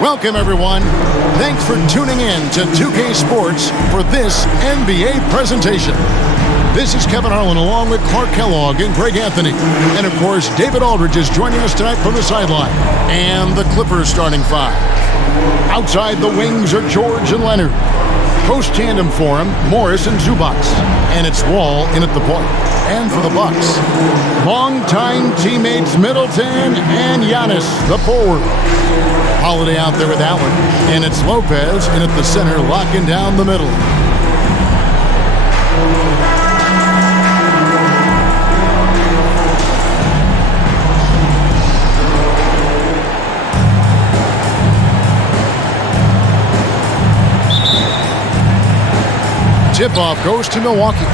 Welcome, everyone. Thanks for tuning in to 2K Sports for this NBA presentation. This is Kevin Harlan along with Clark Kellogg and Greg Anthony. And, of course, David Aldridge is joining us tonight from the sideline. And the Clippers starting five. Outside the wings are George and Leonard. Post tandem for him, Morris and Zubac. And it's Wall in at the point. And for the Bucks, longtime teammates Middleton and Giannis, the forward. Holiday out there with Allen. And it's Lopez in at the center, locking down the middle. Tip-off goes to Milwaukee.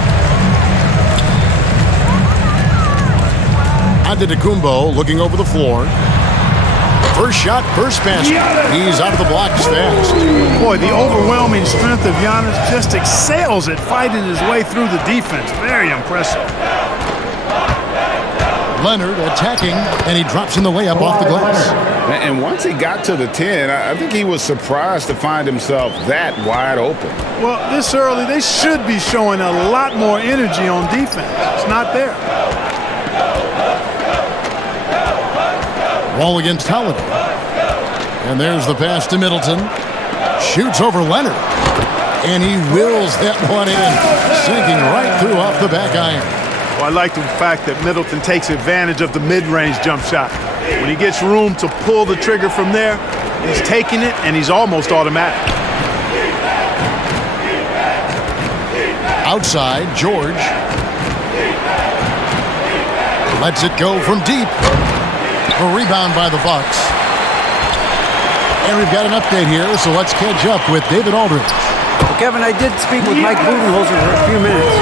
Antetokounmpo looking over the floor. First shot, first basket. He's out of the blocks fast. Boy, the overwhelming strength of Giannis just excels at fighting his way through the defense. Very impressive. Leonard attacking, and he drops in the layup off the glass. And once he got to the 10, I think he was surprised to find himself that wide open. Well, this early, they should be showing a lot more energy on defense. It's not there. Wall against Holiday. And there's the pass to Middleton. Shoots over Leonard. And he wills that one in, sinking right through off the back iron. Well, I like the fact that Middleton takes advantage of the mid-range jump shot. When he gets room to pull the trigger from there, he's taking it, and he's almost automatic. Outside, George. Lets it go from deep. A rebound by the Bucks. And we've got an update here, so let's catch up with David Aldridge. Well, Kevin, I did speak with Mike Breen for a few minutes.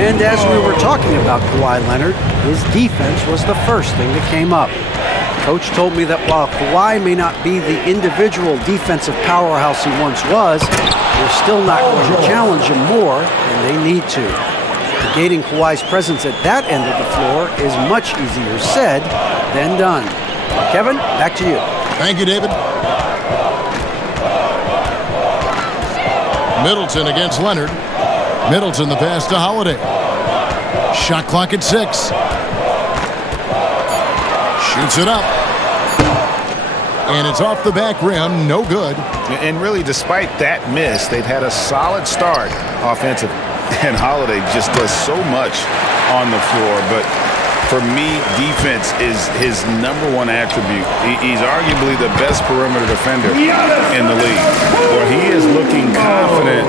And as we were talking about Kawhi Leonard, his defense was the first thing that came up. Coach told me that while Kawhi may not be the individual defensive powerhouse he once was, they're still not going to challenge him more than they need to. Negating Kawhi's presence at that end of the floor is much easier said than done. Kevin, back to you. Thank you, David. Middleton against Leonard. Middleton the pass to Holiday. Shot clock at 6. Shoots it up. And it's off the back rim, no good. And really, despite that miss, they've had a solid start offensively. And Holiday just does so much on the floor. But for me, defense is his #1 attribute. He's arguably the best perimeter defender in the league. Well, he is looking confident.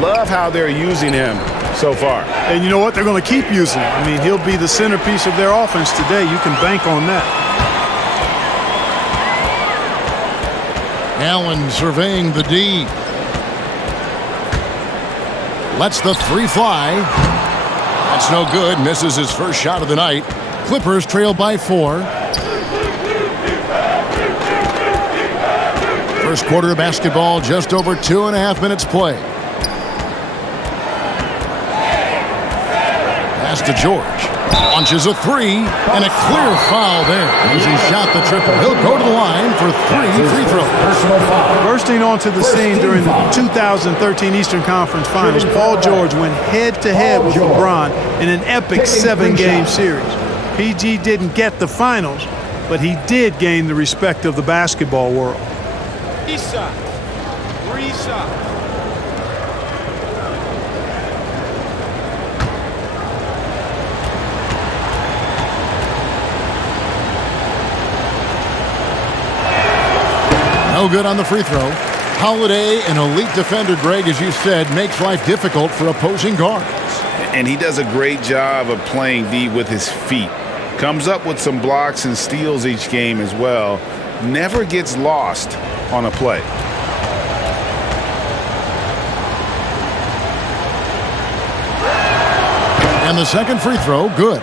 Love how they're using him so far. And you know what? They're going to keep using him. I mean, he'll be the centerpiece of their offense today. You can bank on that. Allen surveying the D. Lets the three fly. That's no good. Misses his first shot of the night. Clippers trail by 4. First quarter of basketball, just over 2.5 minutes play. Pass to George. Launches a 3, and a clear foul there as he shot the triple. He'll go to the line for 3 free throws. Bursting onto the scene during the 2013 Eastern Conference Finals, Paul George went head-to-head with LeBron in an epic 7-game series. PG didn't get the finals, but he did gain the respect of the basketball world. No good on the free throw. Holiday, an elite defender, Greg, as you said, makes life difficult for opposing guards. And he does a great job of playing D with his feet. Comes up with some blocks and steals each game as well. Never gets lost on a play. And the second free throw, good.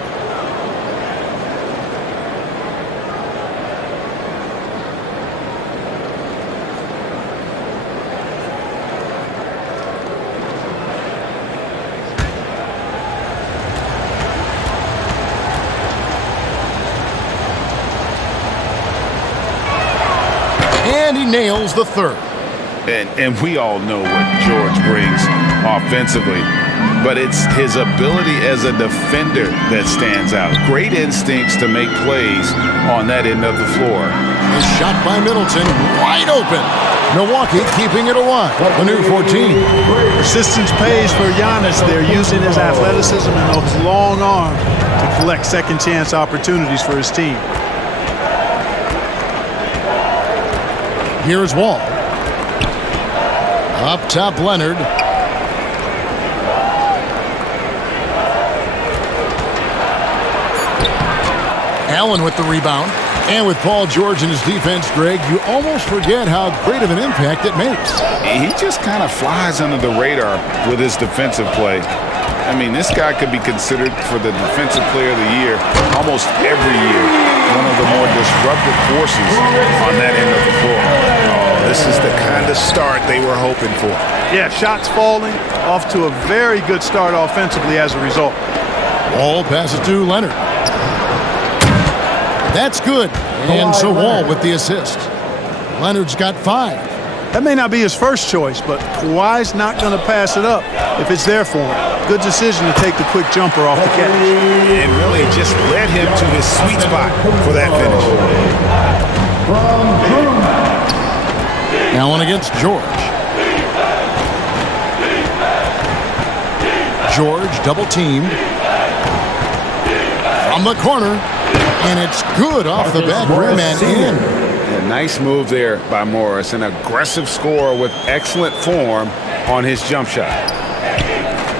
And he nails the third. And we all know what George brings offensively, but it's his ability as a defender that stands out. Great instincts to make plays on that end of the floor. A shot by Middleton, wide open. Milwaukee keeping it alive. The new 14. Persistence pays for Giannis. They're using his athleticism and those long arms to collect second chance opportunities for his team. Here's Wall. Up top, Leonard. Allen with the rebound. And with Paul George in his defense, Greg, you almost forget how great of an impact it makes. He just kind of flies under the radar with his defensive play. I mean, this guy could be considered for the Defensive Player of the Year almost every year. One of the more disruptive forces on that end of the floor. Oh, this is the kind of start they were hoping for. Yeah, shots falling, off to a very good start offensively as a result. Wall passes to Leonard. That's good. And so Wall with the assist. Leonard's got 5. That may not be his first choice, but Kawhi's not going to pass it up if it's there for him. Good decision to take the quick jumper off the catch. And really just led him to his sweet spot for that finish. Allen against George. George double teamed. From the corner. And it's good off the back rim and in. A nice move there by Morris. An aggressive scorer with excellent form on his jump shot.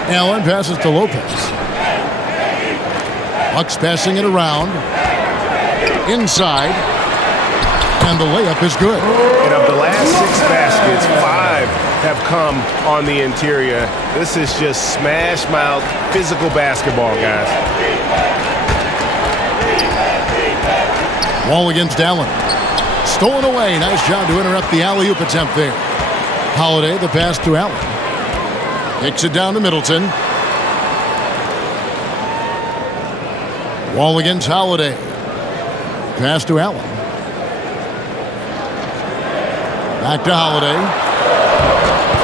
Allen passes to Lopez. Bucks passing it around. Inside. And the layup is good. And of the last 6 baskets, 5 have come on the interior. This is just smash mouth physical basketball, guys. Wall against Allen. Stolen away. Nice job to interrupt the alley-oop attempt there. Holiday, the pass to Allen. Kicks it down to Middleton. Wall against Holiday. Pass to Allen. Back to Holiday.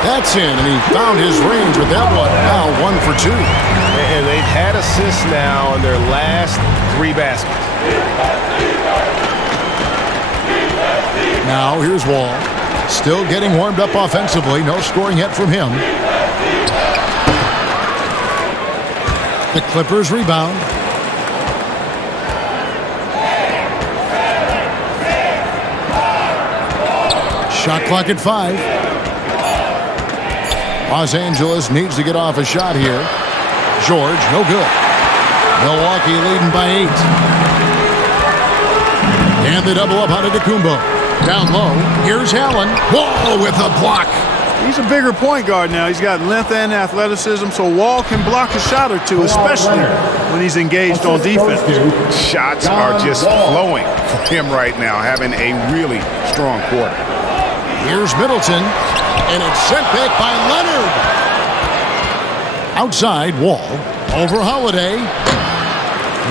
That's in, and he found his range with that one. Now 1 for 2. And they've had assists now on their last 3 baskets. Now here's Wall. Still getting warmed up offensively. No scoring yet from him. The Clippers rebound. Shot clock at 5. Los Angeles needs to get off a shot here. George, no good. Milwaukee leading by 8. And they double up on Antetokounmpo. Down low. Here's Allen. Wall with a block. He's a bigger point guard now. He's got length and athleticism, so Wall can block a shot or two, especially when he's engaged on defense. Shots are just flowing for him right now, having a really strong quarter. Here's Middleton, and it's sent back by Leonard. Outside, Wall. Over Holiday.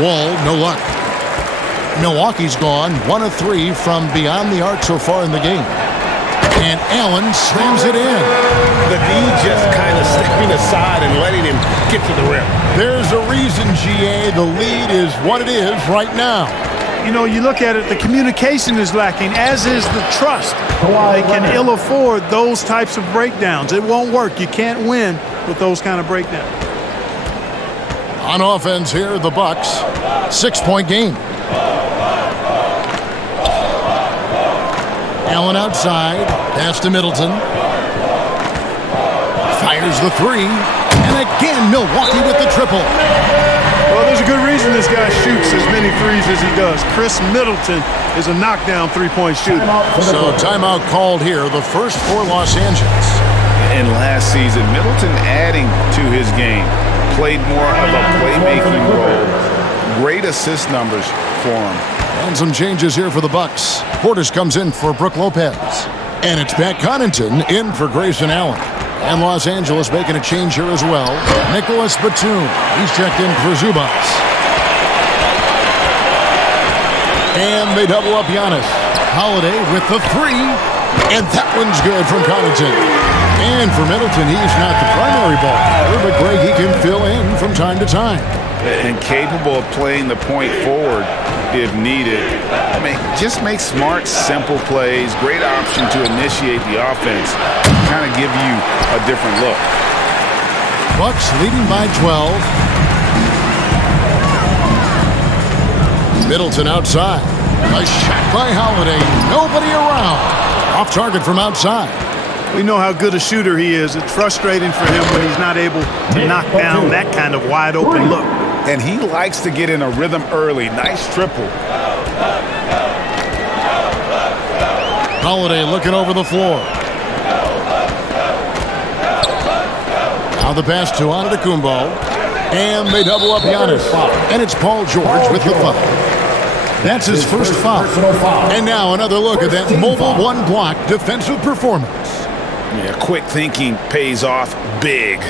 Wall, no luck. Milwaukee's gone 1 of 3 from beyond the arc so far in the game. And Allen slams it in. The D just kind of stepping aside and letting him get to the rim. There's a reason, GA, the lead is what it is right now. You know, you look at it, the communication is lacking, as is the trust. They can ill afford those types of breakdowns. It won't work. You can't win with those kind of breakdowns. On offense here, the Bucks. 6-point game. Allen outside. Pass to Middleton. Fires the 3. And again, Milwaukee with the triple. Well, there's a good reason this guy shoots as many threes as he does. Chris Middleton is a knockdown three-point shooter. So timeout called here, the first for Los Angeles. And last season, Middleton adding to his game. Played more of a playmaking role. Great assist numbers for him. And some changes here for the Bucks. Portis comes in for Brook Lopez. And it's Pat Connaughton in for Grayson Allen. And Los Angeles making a change here as well. Nicholas Batum. He's checked in for Zubats. And they double up Giannis. Holiday with the three, and that one's good from Connaughton. And for Middleton, he's not the primary ball player, but Greg, he can fill in from time to time. And capable of playing the point forward if needed. I mean, just make smart, simple plays. Great option to initiate the offense. Kind of give you a different look. Bucks leading by 12. Middleton outside. A shot by Holiday. Nobody around. Off target from outside. We know how good a shooter he is. It's frustrating for him when he's not able to knock down that kind of wide open look. And he likes to get in a rhythm early. Nice triple. Holiday looking over the floor. Now the pass to Antetokounmpo. And they double up Giannis. And it's Paul George with the foul. That's his first foul. And now another look at that mobile one-block defensive performance. Yeah, quick thinking pays off big.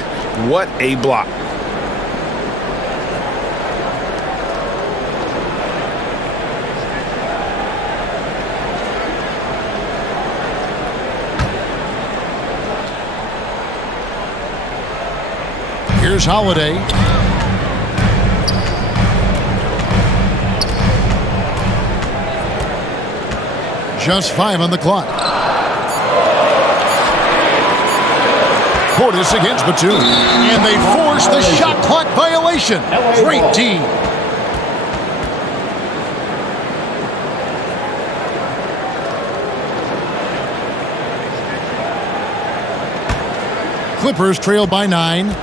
What a block. Here's Holiday. Just 5 on the clock. Portis against Batum. And they force the shot clock violation. Great team. Clippers trail by 9.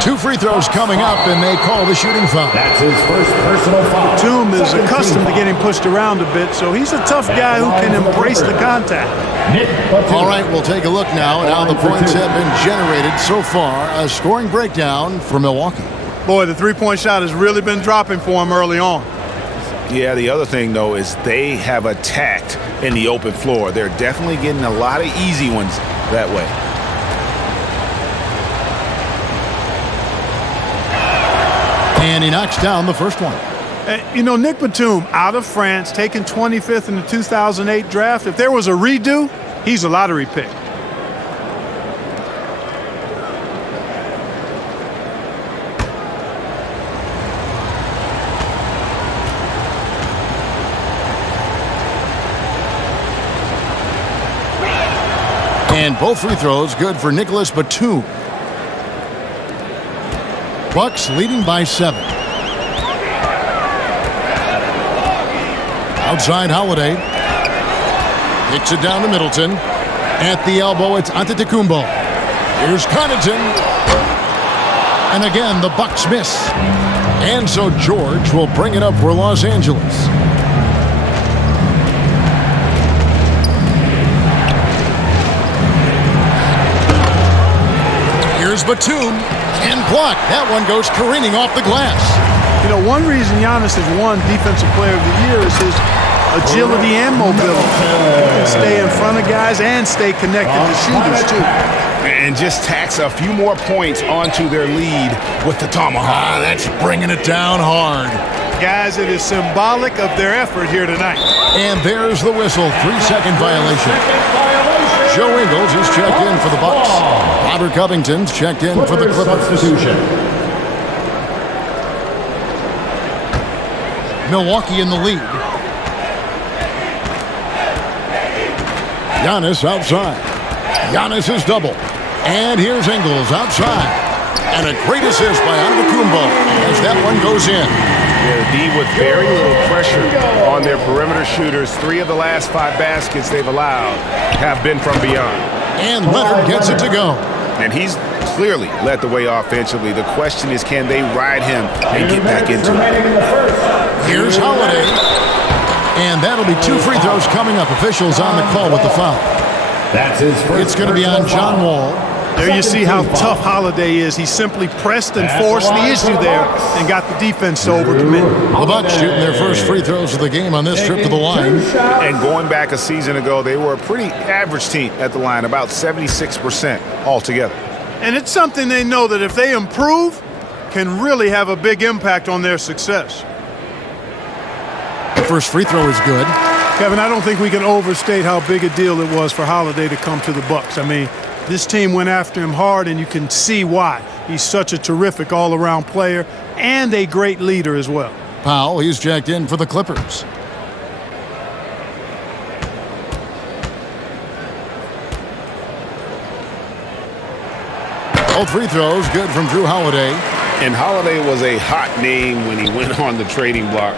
Two free throws coming up, and they call the shooting foul. That's his first personal foul. Batum is accustomed to getting pushed around a bit, so he's a tough guy who can embrace the contact. All right, we'll take a look now at how the points have been generated so far. A scoring breakdown for Milwaukee. Boy, the three-point shot has really been dropping for him early on. Yeah, the other thing, though, is they have attacked in the open floor. They're definitely getting a lot of easy ones that way. And he knocks down the first one. You know, Nick Batum, out of France, taken 25th in the 2008 draft. If there was a redo, he's a lottery pick. And both free throws good for Nicholas Batum. Bucks leading by 7. Outside Holiday. Hits it down to Middleton. At the elbow, it's Antetokounmpo. Here's Connaughton. And again, the Bucks miss. And so George will bring it up for Los Angeles. Here's Batum. And blocked. That one goes careening off the glass. You know, one reason Giannis has won Defensive Player of the Year is his agility and mobility. He can stay in front of guys and stay connected to shooters, too. And just tacks a few more points onto their lead with the tomahawk. That's bringing it down hard. Guys, it is symbolic of their effort here tonight. And there's the whistle. 3-second violation. Joe Ingles is checked in for the Bucks. Robert Covington's checked in for the Clippers. Substitution. Milwaukee in the lead. Giannis outside. Giannis is double. And here's Ingles outside. And a great assist by Antetokounmpo as that one goes in. The D with very little pressure on their perimeter shooters. 3 of the last 5 baskets they've allowed have been from beyond. And Leonard gets it to go. And he's clearly led the way offensively. The question is, can they ride him and get back into it? Here's Holiday. And that'll be 2 free throws coming up. Officials on the call with the foul. That's his first. It's going to be on John Wall. There you see how tough Holiday is. He simply pressed and forced the issue there and got the defense to overcommit. The Bucks shooting their first free throws of the game on this trip to the line. And going back a season ago, they were a pretty average team at the line, about 76% altogether. And it's something they know that if they improve, can really have a big impact on their success. The first free throw is good. Kevin, I don't think we can overstate how big a deal it was for Holiday to come to the Bucks. I mean, this team went after him hard, and you can see why. He's such a terrific all-around player and a great leader as well. Powell, he's checked in for the Clippers. All free throws good from Drew Holiday. And Holiday was a hot name when he went on the trading block.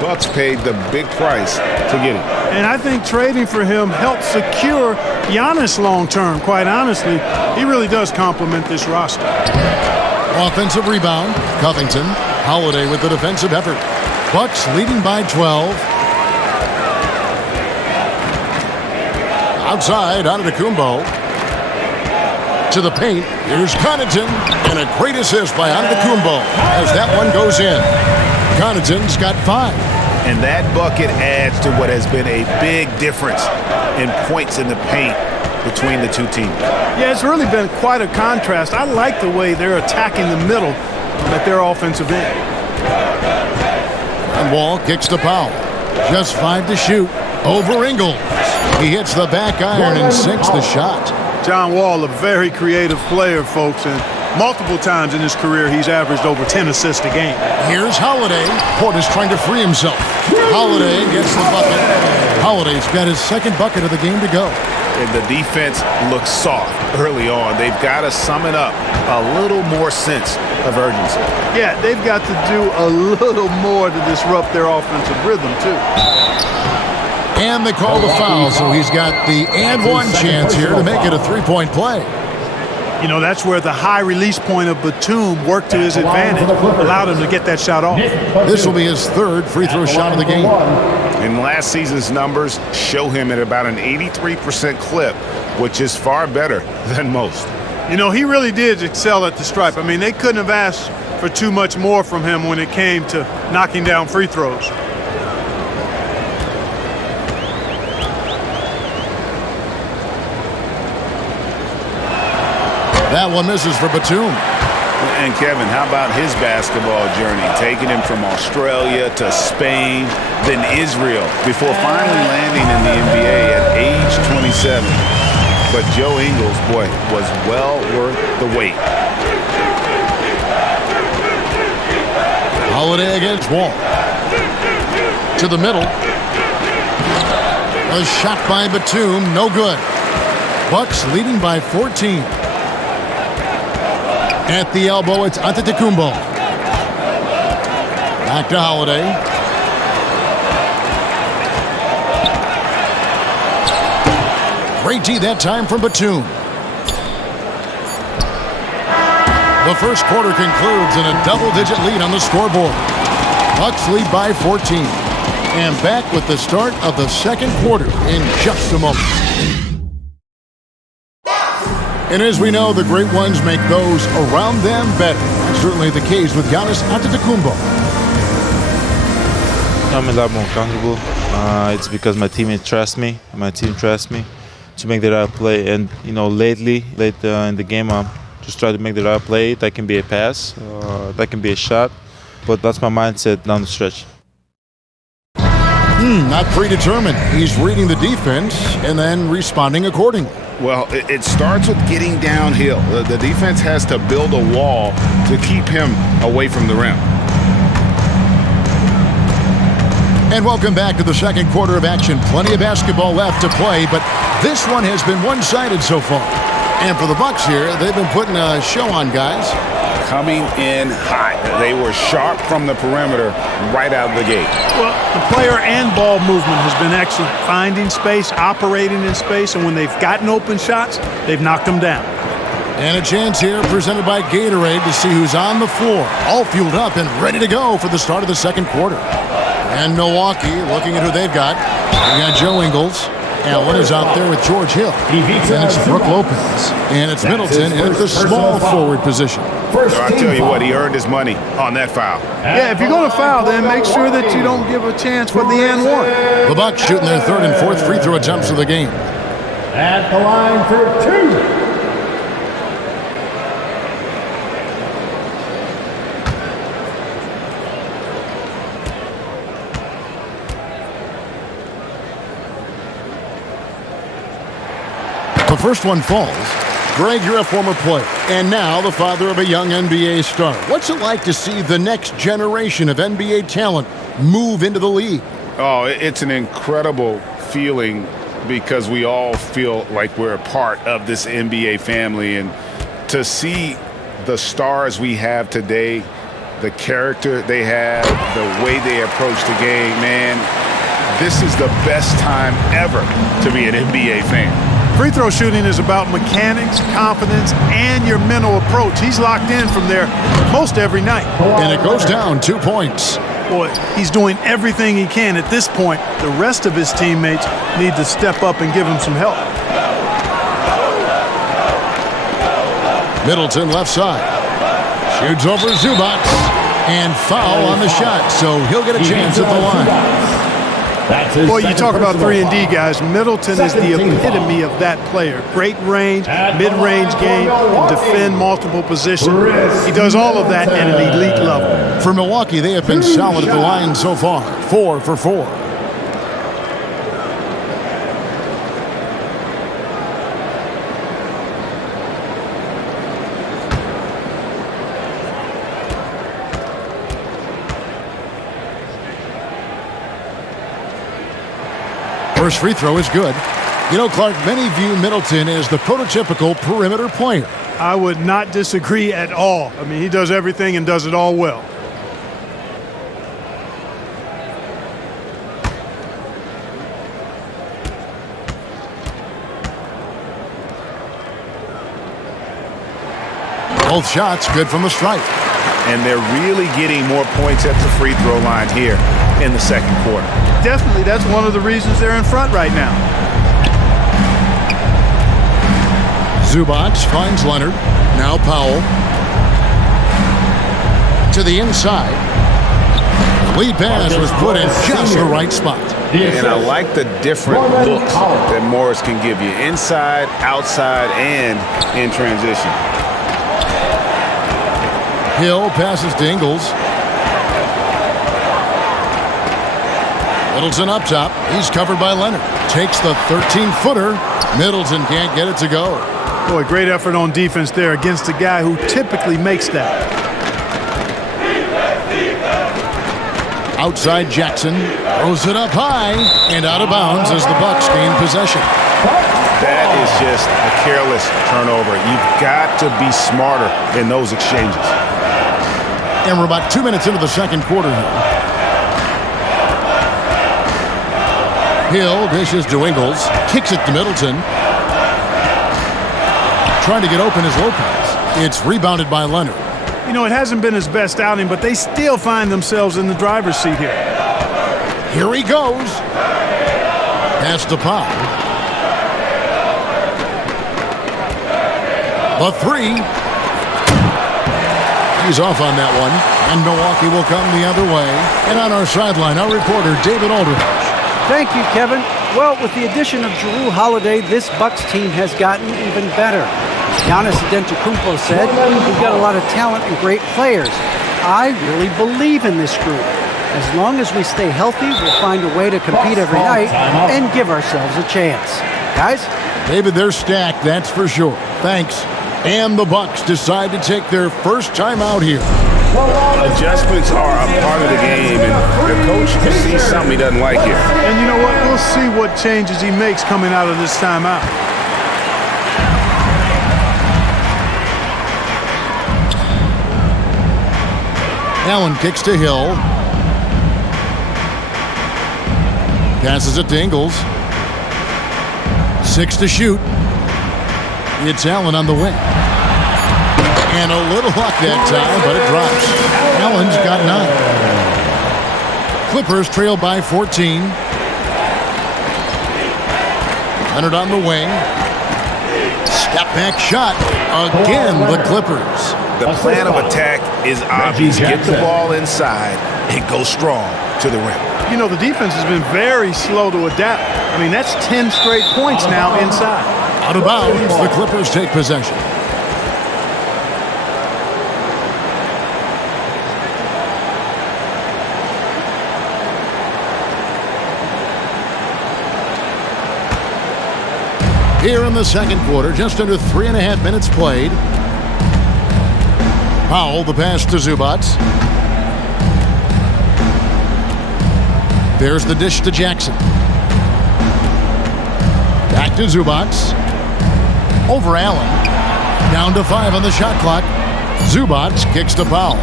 Bucks paid the big price to get him. And I think trading for him helped secure Giannis long-term. Quite honestly, he really does complement this roster. Offensive rebound, Covington. Holiday with the defensive effort. Bucks leading by 12. Outside, Antetokounmpo. To the paint, here's Connaughton, and a great assist by Antetokounmpo as that one goes in. Connaughton's got 5. And that bucket adds to what has been a big difference in points in the paint between the two teams. Yeah, it's really been quite a contrast. I like the way they're attacking the middle at their offensive end. And Wall kicks to Powell. Just 5 to shoot. Over Ingles. He hits the back iron and sinks the shot. John Wall, a very creative player, folks, and multiple times in his career he's averaged over 10 assists a game. Here's Holiday. Portis trying to free himself. Holiday gets the bucket. Holiday's got his second bucket of the game to go. And the defense looks soft early on. They've got to sum it up a little more sense of urgency. Yeah, they've got to do a little more to disrupt their offensive rhythm, too. And they call the foul, so he's got the and one chance here to make it a three-point play. You know, that's where the high release point of Batum worked to his advantage, allowed him to get that shot off. This will be his third free throw shot of the game. And last season's numbers show him at about an 83% clip, which is far better than most. You know, he really did excel at the stripe. I mean, they couldn't have asked for too much more from him when it came to knocking down free throws. That one misses for Batum. And Kevin, how about his basketball journey? Taking him from Australia to Spain, then Israel, before finally landing in the NBA at age 27. But Joe Ingles, boy, was well worth the wait. Holiday against Wall. To the middle. A shot by Batum, no good. Bucks leading by 14. At the elbow, it's Antetokounmpo. Back to Holiday. Great D that time from Batum. The first quarter concludes in a double-digit lead on the scoreboard. Bucks lead by 14. And back with the start of the second quarter in just a moment. And as we know, the great ones make those around them better. That's certainly the case with Giannis Antetokounmpo. I'm a lot more comfortable. It's because my teammates trust me. My team trusts me to make the right play. And, you know, late in the game, I'm just trying to make the right play. That can be a pass. That can be a shot. But that's my mindset down the stretch. Not predetermined. He's reading the defense and then responding accordingly. Well, it starts with getting downhill. The defense has to build a wall to keep him away from the rim. And welcome back to the second quarter of action. Plenty of basketball left to play, but this one has been one-sided so far. And for the Bucks here, they've been putting a show on, guys. Coming in hot. They were sharp from the perimeter right out of the gate. Well, the player and ball movement has been excellent. Finding space, operating in space, and when they've gotten open shots, they've knocked them down. And a chance here presented by Gatorade to see who's on the floor. All fueled up and ready to go for the start of the second quarter. And Milwaukee looking at who they've got. They got Joe Ingles. Allen is out there with George Hill. And it's Brook Lopez. And it's Middleton in the small forward position. So I tell you what, he earned his money on that foul. Yeah, if you're going to foul, then make sure that you don't give a chance for the and one. The Bucks shooting their third and fourth free throw attempts of the game. At the line for two. The first one falls. Greg, you're a former player, and now the father of a young NBA star. What's it like to see the next generation of NBA talent move into the league? Oh, it's an incredible feeling because we all feel like we're a part of this NBA family. And to see the stars we have today, the character they have, the way they approach the game, man, this is the best time ever to be an NBA fan. Free throw shooting is about mechanics, confidence, and your mental approach. He's locked in from there most every night. And it goes down 2 points. Boy, he's doing everything he can at this point. The rest of his teammates need to step up and give him some help. Middleton left side. Shoots over Zubac. And foul on the shot, so he'll get a chance at the line. Boy, you talk about 3-and-D guys. Middleton is the epitome of that player. Great range, mid-range game, can defend multiple positions. He does all of that at an elite level. For Milwaukee, they have been solid at the line so far. 4 for 4. First free throw is good. You know, Clark, many view Middleton as the prototypical perimeter player. I would not disagree at all. I mean, he does everything and does it all well. Both shots good from the stripe. And they're really getting more points at the free throw line here in the second quarter. Definitely, that's one of the reasons they're in front right now. Zubac finds Leonard. Now Powell. To the inside. Lead pass was put in just the right spot. And I like the different looks that Morris can give you. Inside, outside, and in transition. Hill passes to Ingles. Middleton up top. He's covered by Leonard. Takes the 13-footer. Middleton can't get it to go. Boy, great effort on defense there against a guy who typically makes that. Outside Jackson. Throws it up high and out of bounds as the Bucks gain possession. That is just a careless turnover. You've got to be smarter in those exchanges. And we're about 2 minutes into the second quarter here. Hill dishes to Ingles. Kicks it to Middleton. Trying to get open is Lopez. It's rebounded by Leonard. You know, it hasn't been his best outing, but they still find themselves in the driver's seat here. Here he goes. Pass to Pop. The three. He's off on that one. And Milwaukee will come the other way. And on our sideline, our reporter, David Aldridge. Thank you, Kevin. Well, with the addition of Jrue Holiday, this Bucks team has gotten even better. Giannis Antetokounmpo said, "We've got a lot of talent and great players. I really believe in this group. As long as we stay healthy, we'll find a way to compete every night and give ourselves a chance." Guys? David, they're stacked, that's for sure. Thanks. And the Bucks decide to take their first time out here. Adjustments are a part of the game, and the coach sees something he doesn't like here. And you know what? We'll see what changes he makes coming out of this timeout. Allen kicks to Hill. Passes it to Ingles. 6 to shoot. It's Allen on the wing. And a little luck that time, but it drops. Allen's got 9. Clippers trail by 14. Leonard on the wing. Step back shot. Again, the Clippers. The plan of attack is obvious. Get the ball inside and go strong to the rim. You know, the defense has been very slow to adapt. I mean, that's 10 straight points now inside. Out of bounds, the Clippers take possession. Here in the second quarter, just under 3.5 minutes played. Powell, the pass to Zubac. There's the dish to Jackson. Back to Zubac. Over Allen. Down to 5 on the shot clock. Zubac kicks to Powell.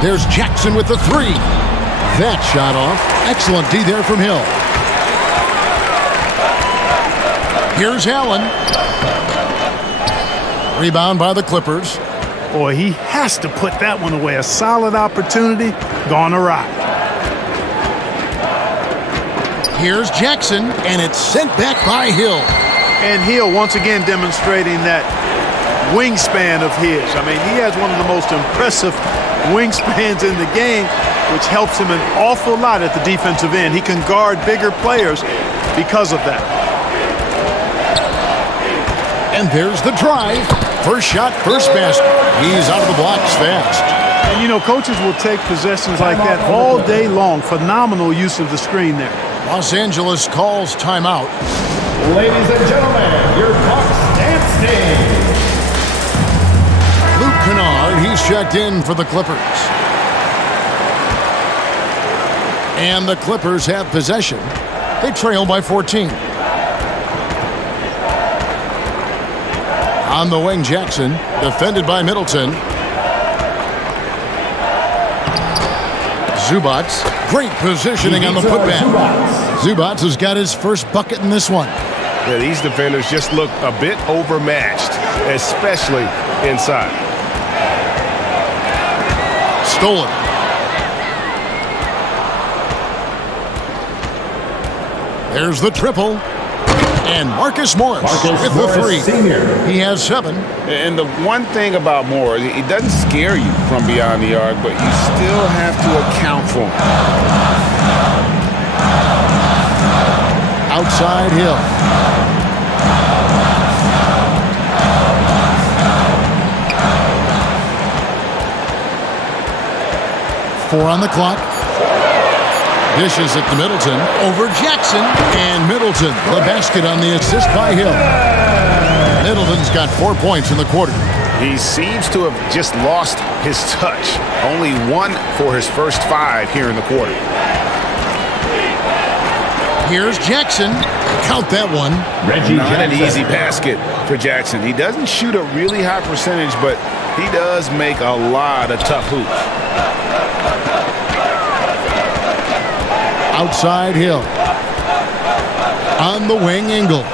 There's Jackson with the 3. That shot off. Excellent D there from Hill. Here's Allen. Rebound by the Clippers. Boy, he has to put that one away. A solid opportunity gone awry. Here's Jackson, and it's sent back by Hill. And Hill once again demonstrating that wingspan of his. I mean, he has one of the most impressive wingspans in the game, which helps him an awful lot at the defensive end. He can guard bigger players because of that. And there's the drive. First shot, first basket. He's out of the blocks fast. And, you know, coaches will take possessions like that all day long. Phenomenal use of the screen there. Los Angeles calls timeout. Ladies and gentlemen, your Bucks dancing. Luke Kennard, he's checked in for the Clippers. And the Clippers have possession. They trail by 14. On the wing, Jackson, defended by Middleton. Zubac, great positioning on the putback. Zubac has got his first bucket in this one. Yeah, these defenders just look a bit overmatched, especially inside. Stolen. There's the triple. And Marcus Morris with the 3. Senior. He has 7. And the one thing about Moore, it doesn't scare you from beyond the arc, but you still have to account for him. Outside Hill. Four on the clock. Dishes it to Middleton. Over Jackson. And Middleton, the basket on the assist by Hill. Middleton's got 4 points in the quarter. He seems to have just lost his touch. Only 1 for his first 5 here in the quarter. Here's Jackson. Count that one. Not an easy basket for Jackson. He doesn't shoot a really high percentage, but he does make a lot of tough hoops. Outside Hill. On the wing, Ingles.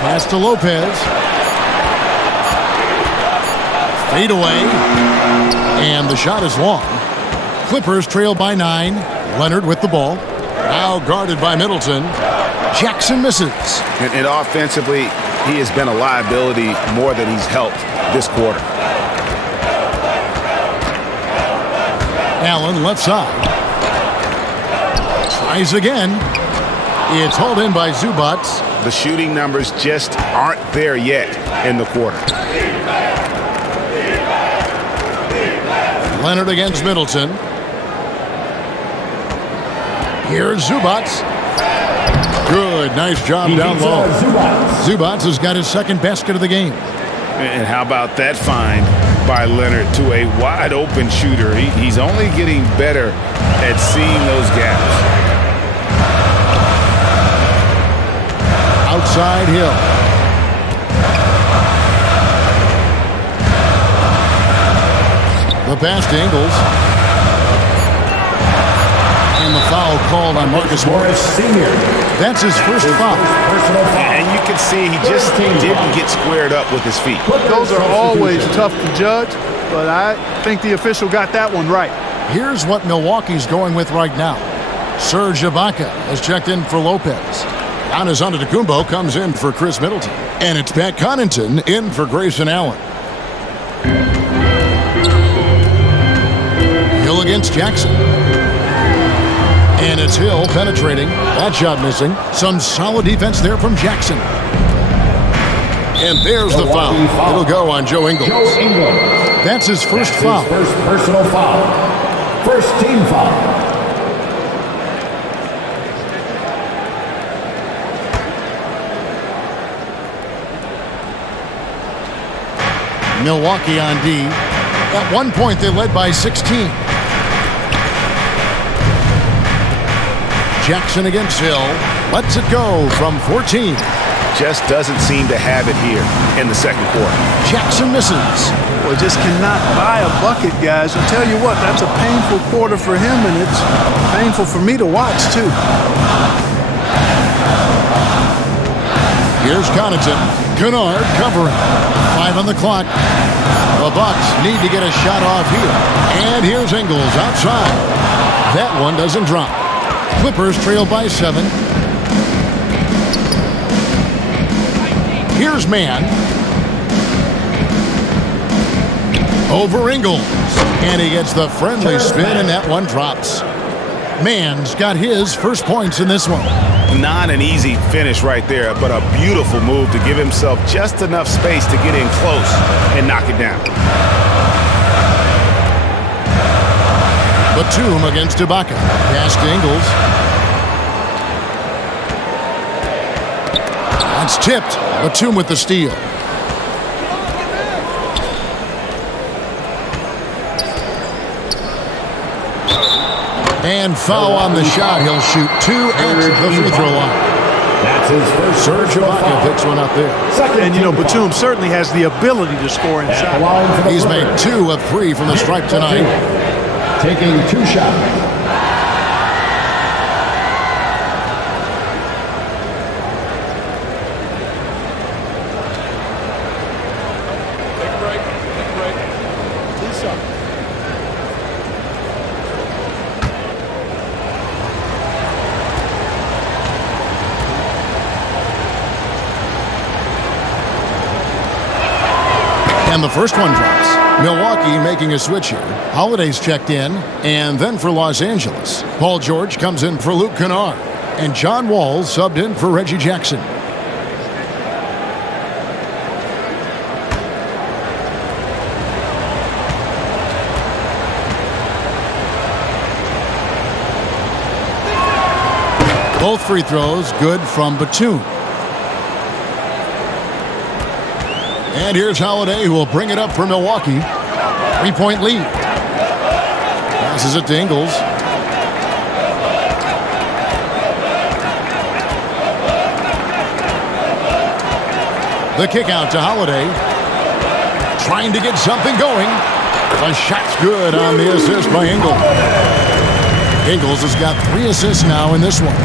Pass to Lopez. Fade away. And the shot is long. Clippers trail by 9. Leonard with the ball. Now guarded by Middleton. Jackson misses. And offensively, he has been a liability more than he's helped this quarter. Allen left side. Tries again. It's hauled in by Zubac. The shooting numbers just aren't there yet in the quarter. Leonard against Middleton. Here's Zubac. Good, nice job down low. Zubac has got his second basket of the game. And how about that find by Leonard to a wide open shooter? He's only getting better at seeing those gaps. Outside Hill. The pass to Ingles. And the foul called on Marcus Morris. Senior. That's his first foul. Personal foul. And you can see he just didn't get squared up with his feet. Those are always tough to judge, but I think the official got that one right. Here's what Milwaukee's going with right now. Serge Ibaka has checked in for Lopez. Giannis Antetokounmpo comes in for Chris Middleton. And it's Pat Connaughton in for Grayson Allen. Hill against Jackson. And it's Hill penetrating. That shot missing. Some solid defense there from Jackson. And there's the foul. It'll go on Joe Ingles. That's his first foul. His first personal foul. first team foul. Milwaukee on D. At one point, they led by 16. Jackson against Hill. Lets it go from 14. Just doesn't seem to have it here in the second quarter. Jackson misses. Well, just cannot buy a bucket, guys. I'll tell you what, that's a painful quarter for him, and it's painful for me to watch, too. Here's Connaughton. Kennard covering. 5 on the clock. The Bucks need to get a shot off here. And here's Ingles outside. That one doesn't drop. Clippers trail by 7. Here's Mann. Over Ingles. And he gets the friendly spin, and that one drops. Mann's got his first points in this one. Not an easy finish right there, but a beautiful move to give himself just enough space to get in close and knock it down. Batum against Ibaka. Pass to Ingles. That's tipped. Batum with the steal. And foul on the shot. He'll shoot 2 at the free throw line. That's his first. Serge Ibaka picks one up there. And, you know, Batum certainly has the ability to score inside. He's made 2 of 3 from the stripe tonight. Taking 2 shots. And the first one drops. Milwaukee making a switch here. Holiday's checked in, and then for Los Angeles. Paul George comes in for Luke Kennard, and John Wall subbed in for Reggie Jackson. Both free throws good from Batum. And here's Holiday, who will bring it up for Milwaukee. 3-point lead. Passes it to Ingles. The kick out to Holiday. Trying to get something going. The shot's good on the assist by Ingles. Ingles has got 3 assists now in this one.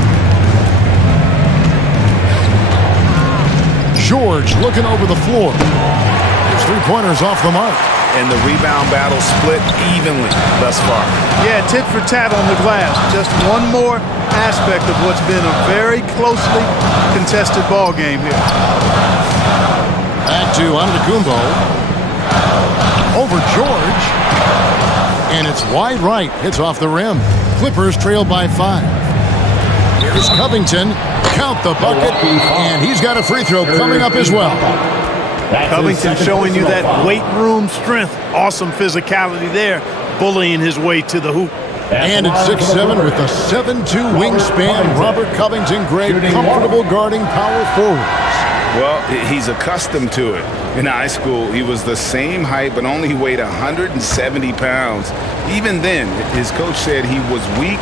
George looking over the floor. His 3-pointers off the mark. And the rebound battle split evenly thus far. Yeah, tit for tat on the glass. Just one more aspect of what's been a very closely contested ball game here. Back to Antetokounmpo. Over George. And it's wide right. Hits off the rim. Clippers trail by 5. Here's Covington. Count the bucket, and he's got a free throw coming up as well. Covington showing you that weight room strength. Awesome physicality there, bullying his way to the hoop. And at 6'7" with a 7'2" wingspan, Robert Covington, Greg, comfortable guarding power forwards. Well, he's accustomed to it. In high school, he was the same height, but only weighed 170 pounds. Even then, his coach said he was weak,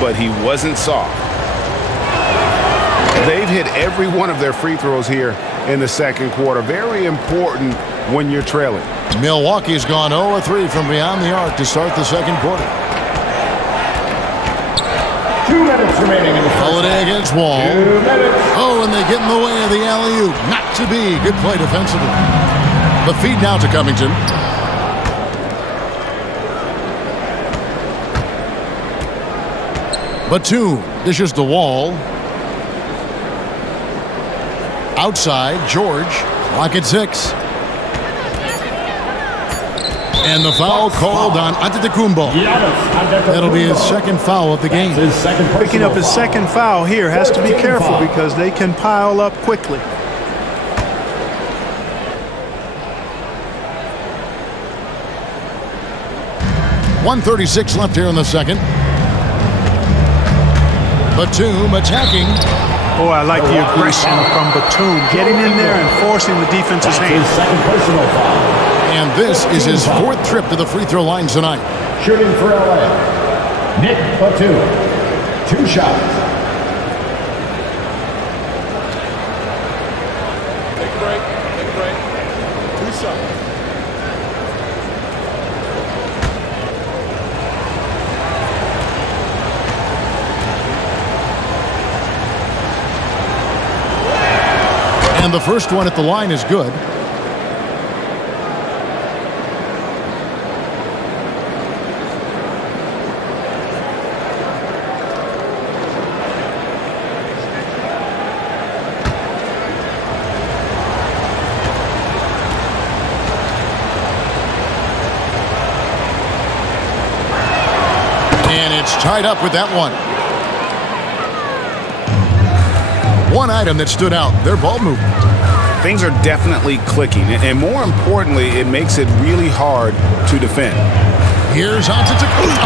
but he wasn't soft. They've hit every one of their free throws here in the second quarter. Very important when you're trailing. Milwaukee's gone 0-3 from beyond the arc to start the second quarter. 2 minutes remaining in the first. Holiday against Wall. 2 minutes. Oh, and they get in the way of the alley-oop. Not to be. Good play defensively. The feed now to Covington. Batum dishes the Wall. Outside, George. Clock at 6. And the foul called on Antetokounmpo. That'll be his second foul of the game. Picking up his second foul here. Has to be careful because they can pile up quickly. 1:36 left here in the second. Batum attacking. Boy, I like the aggression from Batum, getting in there and forcing the defense's hand. Second personal foul. And this is his 4th trip to the free throw line tonight. Shooting for LA, Nick Batum. 2 shots. Take a break. 2 shots. And the first one at the line is good. And it's tied up with that one. One item that stood out, their ball movement. Things are definitely clicking, and more importantly, it makes it really hard to defend. Here's Antetokounmpo.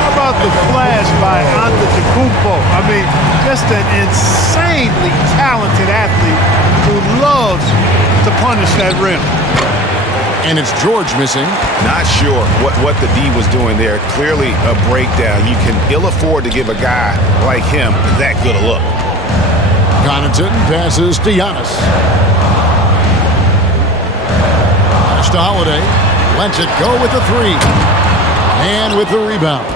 How about the flash by Antetokounmpo? I mean, just an insanely talented athlete who loves to punish that rim. And it's George missing. Not sure what the D was doing there. Clearly a breakdown. You can ill afford to give a guy like him that good a look. Connaughton passes to Giannis. Pass to Holiday. Lets it go with the 3. And with the rebound.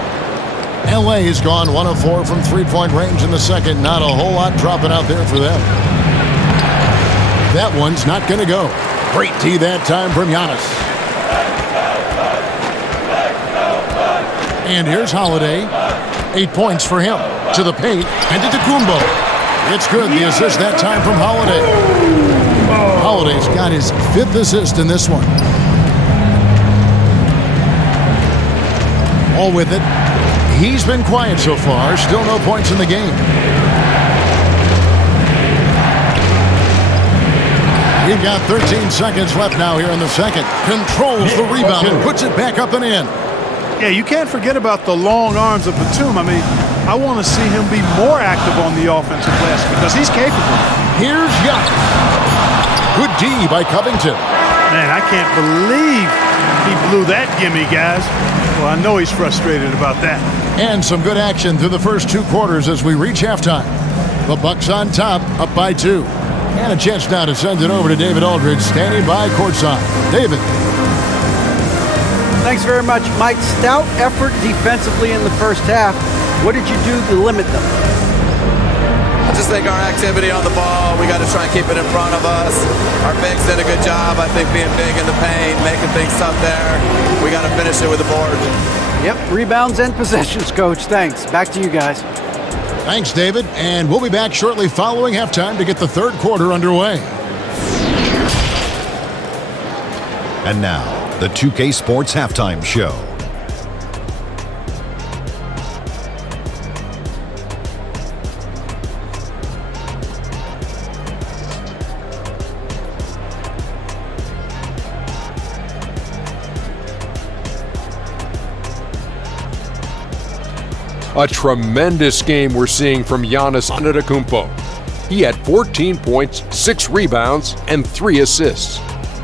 LA has gone 1 of 4 from 3-point range in the second. Not a whole lot dropping out there for them. That one's not going to go. Great D that time from Giannis. And here's Holiday. 8 points for him. To the paint. And to Antetokounmpo. It's good. The assist that time from Holiday. Holiday's got his 5th assist in this one. All with it. He's been quiet so far. Still no points in the game. We've got 13 seconds left now here in the second. Controls the rebound and puts it back up and in. Yeah, you can't forget about the long arms of Batum. I mean, I want to see him be more active on the offensive glass because he's capable. Here's Giannis. Good D by Covington. Man, I can't believe he blew that gimme, guys. Well, I know he's frustrated about that. And some good action through the first 2 quarters as we reach halftime. The Bucks on top, up by 2. And a chance now to send it over to David Aldridge, standing by courtside. David. Thanks very much, Mike. Stout effort defensively in the first half. What did you do to limit them? I just think our activity on the ball, we got to try and keep it in front of us. Our bigs did a good job, I think, being big in the paint, making things tough there. We got to finish it with the board. Yep, rebounds and possessions, Coach. Thanks. Back to you guys. Thanks, David. And we'll be back shortly following halftime to get the third quarter underway. And now, the 2K Sports Halftime Show. A tremendous game we're seeing from Giannis Antetokounmpo. He had 14 points, 6 rebounds, and 3 assists.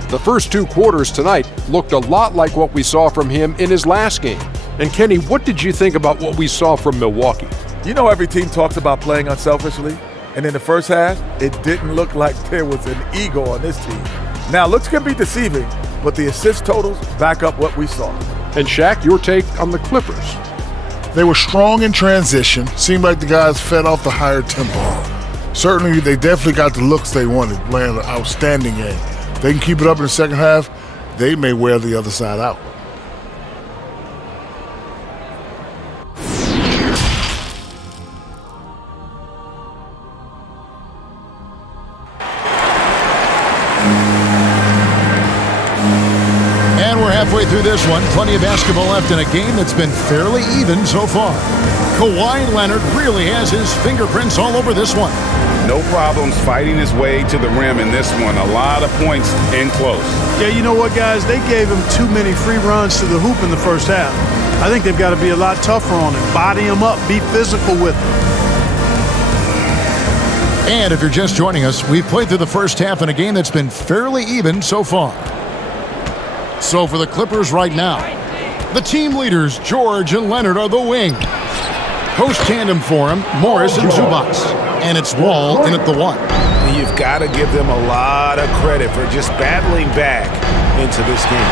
The first 2 quarters tonight looked a lot like what we saw from him in his last game. And Kenny, what did you think about what we saw from Milwaukee? You know, every team talks about playing unselfishly, and in the first half, it didn't look like there was an ego on this team. Now, looks can be deceiving, but the assist totals back up what we saw. And Shaq, your take on the Clippers? They were strong in transition. Seemed like the guys fed off the higher tempo. Certainly, they definitely got the looks they wanted, playing an outstanding game. If they can keep it up in the second half, they may wear the other side out. And we're halfway through this one. Plenty of basketball left in a game that's been fairly even so far. Kawhi Leonard really has his fingerprints all over this one. No problems fighting his way to the rim in this one. A lot of points in close. Yeah, you know what, guys? They gave him too many free runs to the hoop in the first half. I think they've got to be a lot tougher on him. Body him up. Be physical with him. And if you're just joining us, we've played through the first half in a game that's been fairly even so far. So for the Clippers right now, the team leaders, George and Leonard, are the wing. Post tandem for him, Morris and Zubac. And it's Wall in at the 1. You've got to give them a lot of credit for just battling back into this game.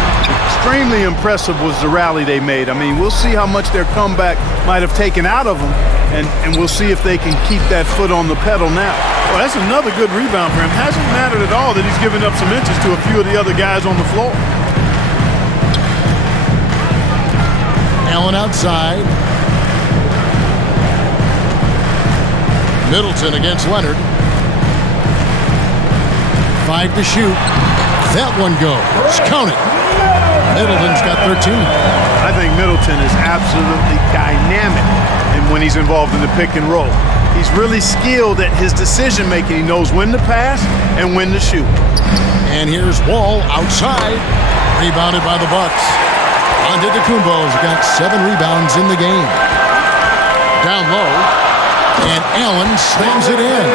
Extremely impressive was the rally they made. I mean, we'll see how much their comeback might have taken out of them, and we'll see if they can keep that foot on the pedal now. Well, that's another good rebound for him. Hasn't mattered at all that he's given up some inches to a few of the other guys on the floor. Allen outside. Middleton against Leonard. 5 to shoot. That one goes. Count it. Middleton's got 13. I think Middleton is absolutely dynamic when he's involved in the pick and roll. He's really skilled at his decision making. He knows when to pass and when to shoot. And here's Wall outside. Rebounded by the Bucks. Antetokounmpo's got 7 rebounds in the game. Down low. And Allen slams it in.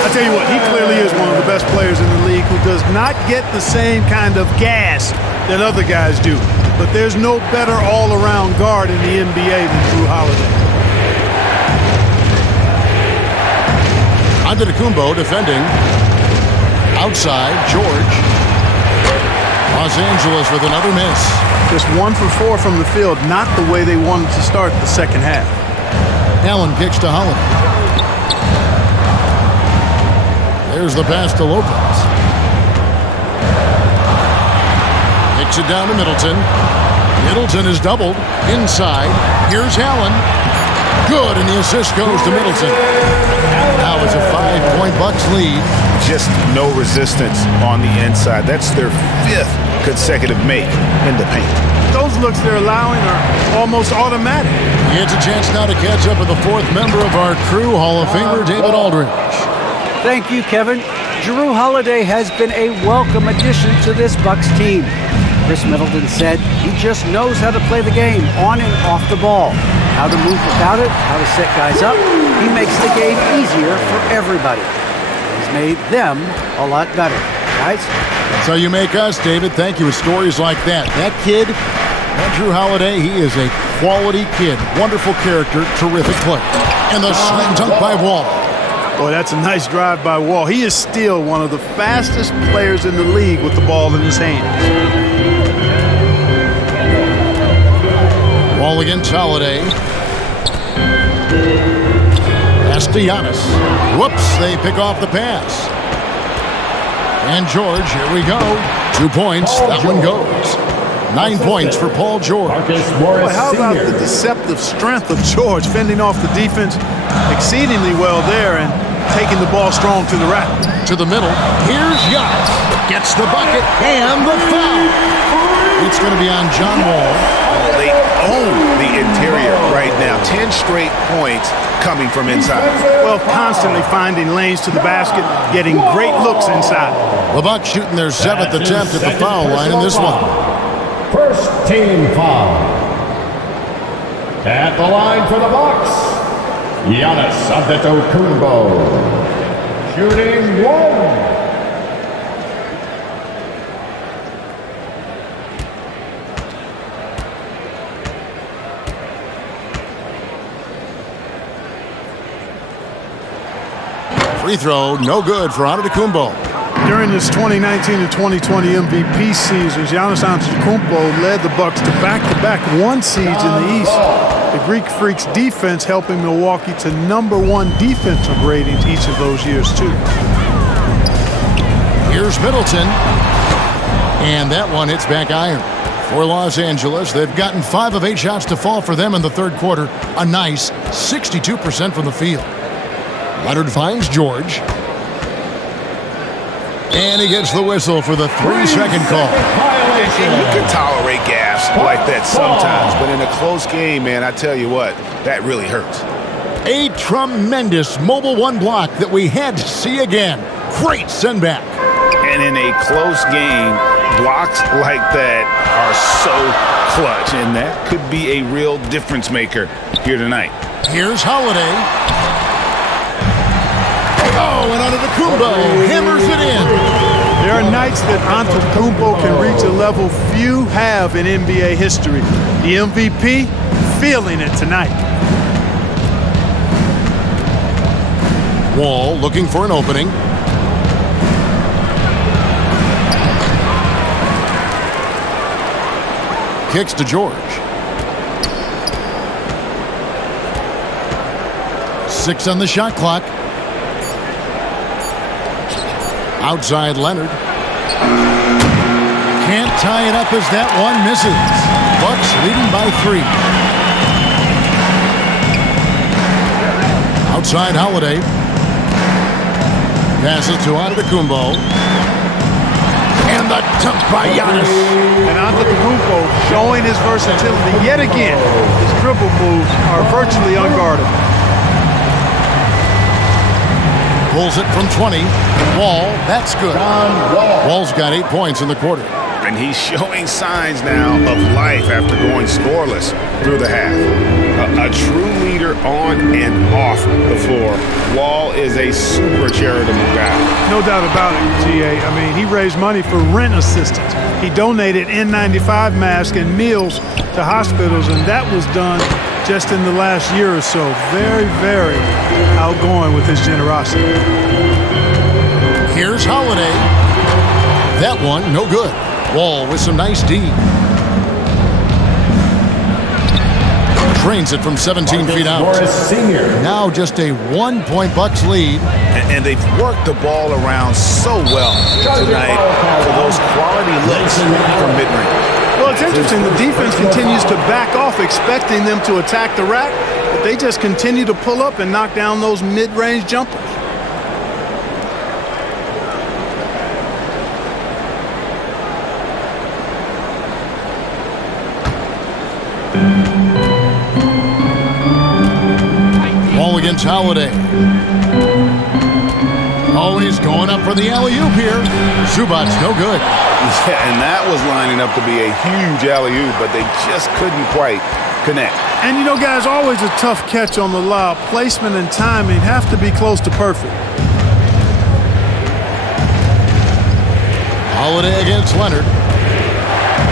I tell you what, he clearly is one of the best players in the league who does not get the same kind of gas that other guys do. But there's no better all-around guard in the NBA than Jrue Holiday. Antetokounmpo defending. Outside, George. Los Angeles with another miss. Just 1 for 4 from the field, not the way they wanted to start the second half. Allen kicks to Holiday. There's the pass to Lopez. Kicks it down to Middleton. Middleton is doubled. Inside. Here's Allen. Good, and the assist goes to Middleton. Now it's a 5-point Bucks lead. Just no resistance on the inside. That's their 5th consecutive make in the paint. Those looks they're allowing are almost automatic. He gets a chance now to catch up with the 4th member of our crew, Hall of Famer David Aldridge. Thank you, Kevin. Jrue Holiday has been a welcome addition to this Bucks team. Chris Middleton said he just knows how to play the game on and off the ball. How to move without it, how to set guys up. He makes the game easier for everybody. He's made them a lot better. Guys? So you make us, David. Thank you with stories like that. That kid, that Jrue Holiday, he is a quality kid. Wonderful character, terrific play. And the slam dunk by Wall. Boy, that's a nice drive by Wall. He is still one of the fastest players in the league with the ball in his hand. Wall against Holiday. Pass to Giannis. Whoops, they pick off the pass. And George, here we go. 2 points, that one goes. 9 points for Paul George. Boy, how about the deceptive strength of George fending off the defense exceedingly well there and taking the ball strong to the rack. To the middle. Here's Giannis. Gets the bucket and the foul. It's going to be on John Wall. Oh, they own the interior right now. 10 straight points coming from inside. Well, constantly finding lanes to the basket, getting great looks inside. The Bucks shooting their 7th attempt at the foul line in this one. First team foul. At the line for the Bucks, Giannis Antetokounmpo. Shooting 1. Free throw, no good for Antetokounmpo. During this 2019 and 2020 MVP seasons, Giannis Antetokounmpo led the Bucks to back-to-back 1 seeds in the East. The Greek Freaks defense helping Milwaukee to #1 defensive ratings each of those years, too. Here's Middleton. And that one hits back iron. For Los Angeles, they've gotten 5 of 8 shots to fall for them in the third quarter. A nice 62% from the field. Leonard finds George. And he gets the whistle for the 3-second call. And you can tolerate gaffes like that sometimes, but in a close game, man, I tell you what, that really hurts. A tremendous Mobile One block that we had to see again. Great send back. And in a close game, blocks like that are so clutch, and that could be a real difference maker here tonight. Here's Holiday. Oh, and Antetokounmpo hammers it in. There are nights that Antetokounmpo can reach a level few have in NBA history. The MVP feeling it tonight. Wall looking for an opening. Kicks to George. 6 on the shot clock. Outside Leonard. Can't tie it up as that one misses. Bucks leading by 3. Outside Holiday. Passes to Antetokounmpo. And the dunk by Giannis. And Antetokounmpo showing his versatility yet again. His dribble moves are virtually unguardable. Pulls it from 20. Wall, that's good. Wall's got 8 points in the quarter. And he's showing signs now of life after going scoreless through the half. A true leader on and off the floor. Wall is a super charitable guy. No doubt about it, GA. I mean, he raised money for rent assistance. He donated N95 masks and meals to hospitals, and that was done just in the last year or so. Very, very outgoing with his generosity. Here's Holiday. That one, no good. Wall with some nice D. Drains it from 17 feet out. Now just a 1-point Bucks lead. And they've worked the ball around so well tonight for those quality looks from mid-range. Well, it's interesting. The defense continues to back off, expecting them to attack the rack, but they just continue to pull up and knock down those mid-range jumpers. Ball against Holiday. Oh, he's going up for the alley-oop here. Zubac's no good. Yeah, and that was lining up to be a huge alley-oop, but they just couldn't quite connect. And you know, guys, always a tough catch on the lob. Placement and timing have to be close to perfect. Holiday against Leonard.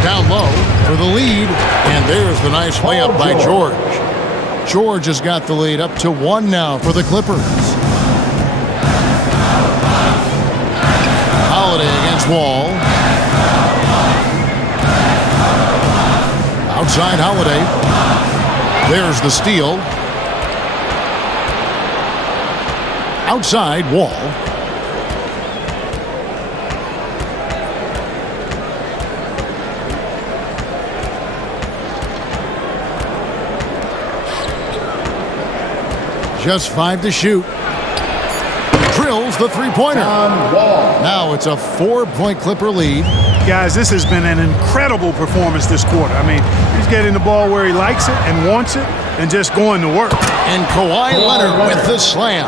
Down low for the lead. And there's the nice layup by George. George has got the lead up to 1 now for the Clippers. Holiday against Wall. Outside Holiday. There's the steal. Outside Wall. Just 5 to shoot. Drills the 3-pointer. Now it's a 4-point Clipper lead. Guys, this has been an incredible performance this quarter. I mean, he's getting the ball where he likes it and wants it and just going to work. And Kawhi Leonard with the slam.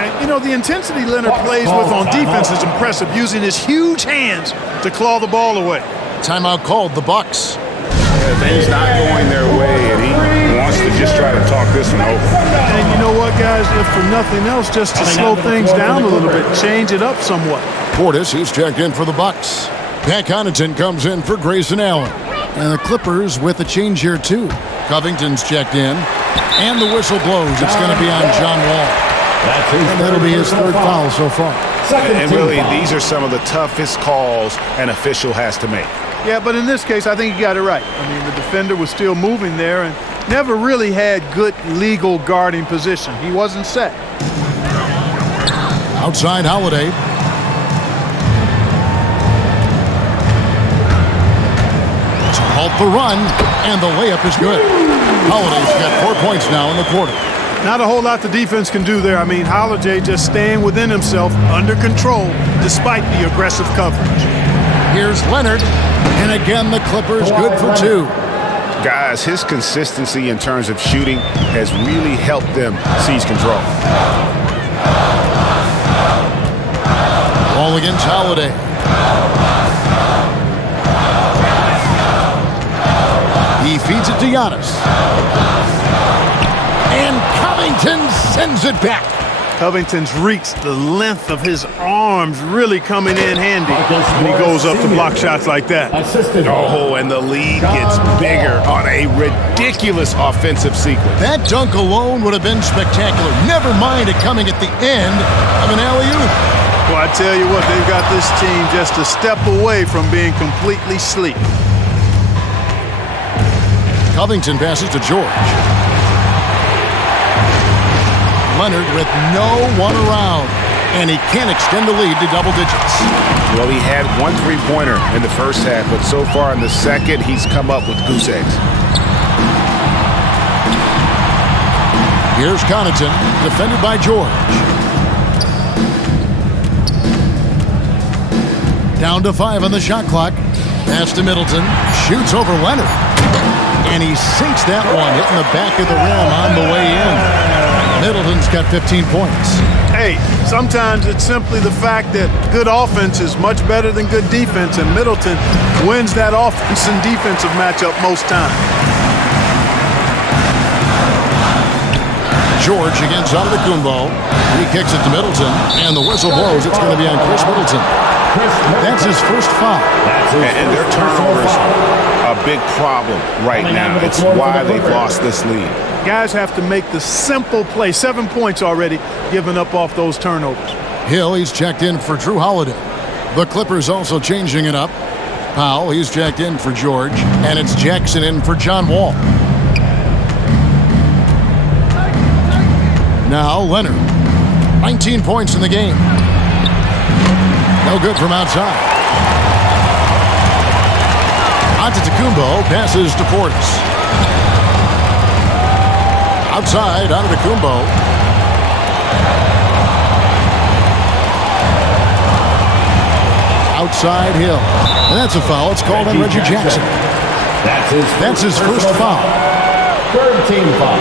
And, you know, the intensity Leonard plays with on defense is impressive, using his huge hands to claw the ball away. Timeout called, the Bucks. Things not going their way, and he wants to just try to talk this one over. And you know what, guys? If for nothing else, just to slow things down a little bit, change it up somewhat. Portis, he's checked in for the Bucks. Pat Connaughton comes in for Grayson Allen. And the Clippers with a change here, too. Covington's checked in. And the whistle blows. It's going to be on John Wall. And that'll be his 3rd foul so far. And really, these are some of the toughest calls an official has to make. Yeah, but in this case, I think he got it right. I mean, the defender was still moving there and never really had good legal guarding position. He wasn't set. Outside Holiday. To halt the run, and the layup is good. Holiday's got 4 points now in the quarter. Not a whole lot the defense can do there. I mean, Holiday just staying within himself, under control, despite the aggressive coverage. Here's Leonard, and again the Clippers good for 2. Guys, his consistency in terms of shooting has really helped them seize control. Ball against Holiday. He feeds it to Giannis. And Covington sends it back. Covington's reach, the length of his arms really coming in handy when he goes up to block shots like that. Oh, and the lead gets bigger on a ridiculous offensive sequence. That dunk alone would have been spectacular. Never mind it coming at the end of an alley-oop. Well, I tell you what, they've got this team just a step away from being completely asleep. Covington passes to George. Leonard with no one around, and he can't extend the lead to double digits. Well, he had 1 3-pointer in the first half, but so far in the second, he's come up with goose eggs. Here's Connaughton, defended by George. Down to 5 on the shot clock. Pass to Middleton, shoots over Leonard, and he sinks that one, hitting the back of the rim on the way in. Middleton's got 15 points. Hey, sometimes it's simply the fact that good offense is much better than good defense, and Middleton wins that offense and defensive matchup most times. George against Antetokounmpo. He kicks it to Middleton, and the whistle blows. It's going to be on Chris Middleton. That's his first foul. And their turnovers a big problem right now. It's why they've lost this lead. Guys have to make the simple play. 7 points already given up off those turnovers. Hill, he's checked in for Drew Holiday. The Clippers also changing it up. Powell, he's checked in for George, and it's Jackson in for John Wall. Now Leonard, 19 points in the game. No good from outside. Antetokounmpo passes to Portis. Outside, Antetokounmpo. Outside Hill. And that's a foul. It's called on Reggie Jackson. That's his first foul. Third team foul.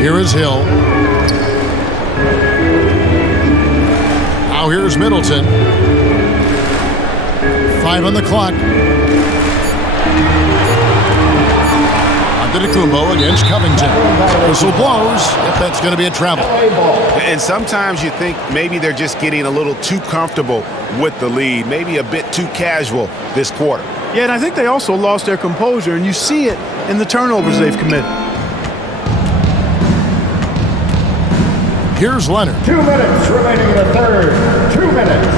Here is Hill. Now here's Middleton. 5 on the clock. Antetokounmpo against Covington. Whistle blows. If that's going to be a travel. And sometimes you think maybe they're just getting a little too comfortable with the lead, maybe a bit too casual this quarter. Yeah, and I think they also lost their composure, and you see it in the turnovers they've committed. Here's Leonard. 2 minutes remaining in the third. 2 minutes.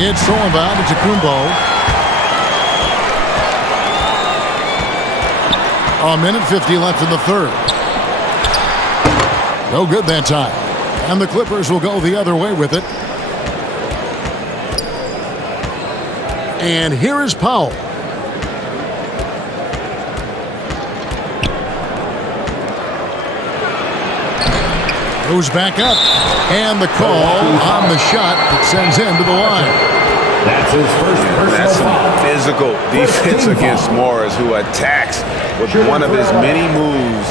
It's thrown by Antetokounmpo. A minute 50 left in the third. No good that time. And the Clippers will go the other way with it. And here is Powell. Goes back up. And the call on the shot that sends him to the line. That's his first personal That's some foul. physical defense against Morris, who attacks with one of his many moves.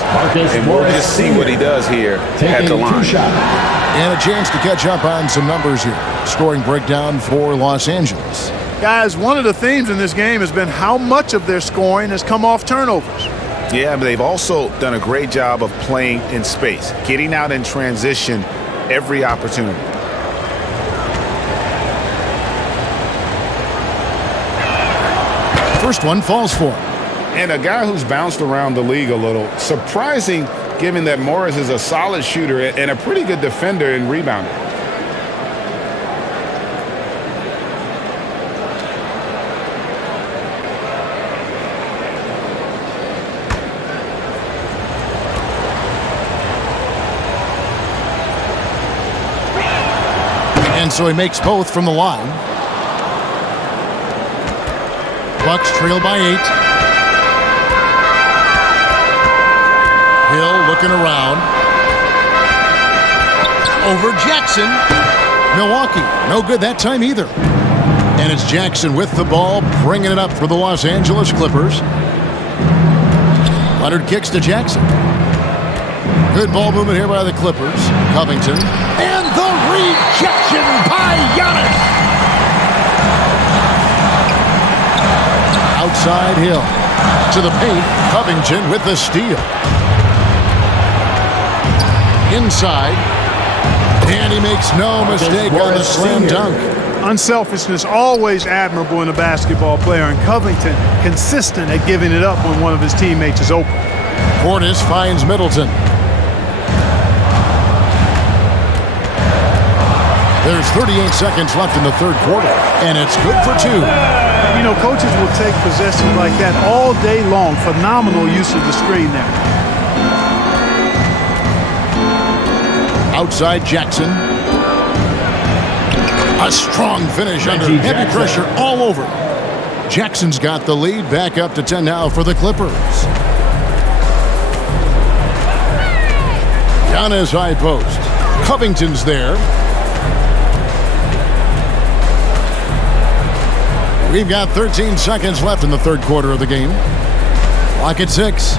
And we'll just see what he does here at the line. And a chance to catch up on some numbers here. Scoring breakdown for Los Angeles. Guys, one of the themes in this game has been how much of their scoring has come off turnovers. Yeah, but they've also done a great job of playing in space, getting out in transition every opportunity. First one falls for him. And a guy who's bounced around the league a little. Surprising, given that Morris is a solid shooter and a pretty good defender and rebounder. And And so he makes both from the line. Bucks trail by 8. Hill looking around. Over Jackson. Milwaukee, no good that time either. And it's Jackson with the ball, bringing it up for the Los Angeles Clippers. Leonard kicks to Jackson. Good ball movement here by the Clippers. Covington. And the rejection by Giannis. Outside Hill. To the paint. Covington with the steal. Inside. And he makes no mistake on the slam dunk. Unselfishness always admirable in a basketball player, and Covington consistent at giving it up when one of his teammates is open. Portis finds Middleton. There's 38 seconds left in the third quarter, and it's good for 2. You know, coaches will take possessions like that all day long. Phenomenal use of the screen there. Outside Jackson. A strong finish under heavy pressure all over. Jackson's got the lead, back up to 10 now for the Clippers. Giannis high post. Covington's there. We've got 13 seconds left in the third quarter of the game. Clock at 6.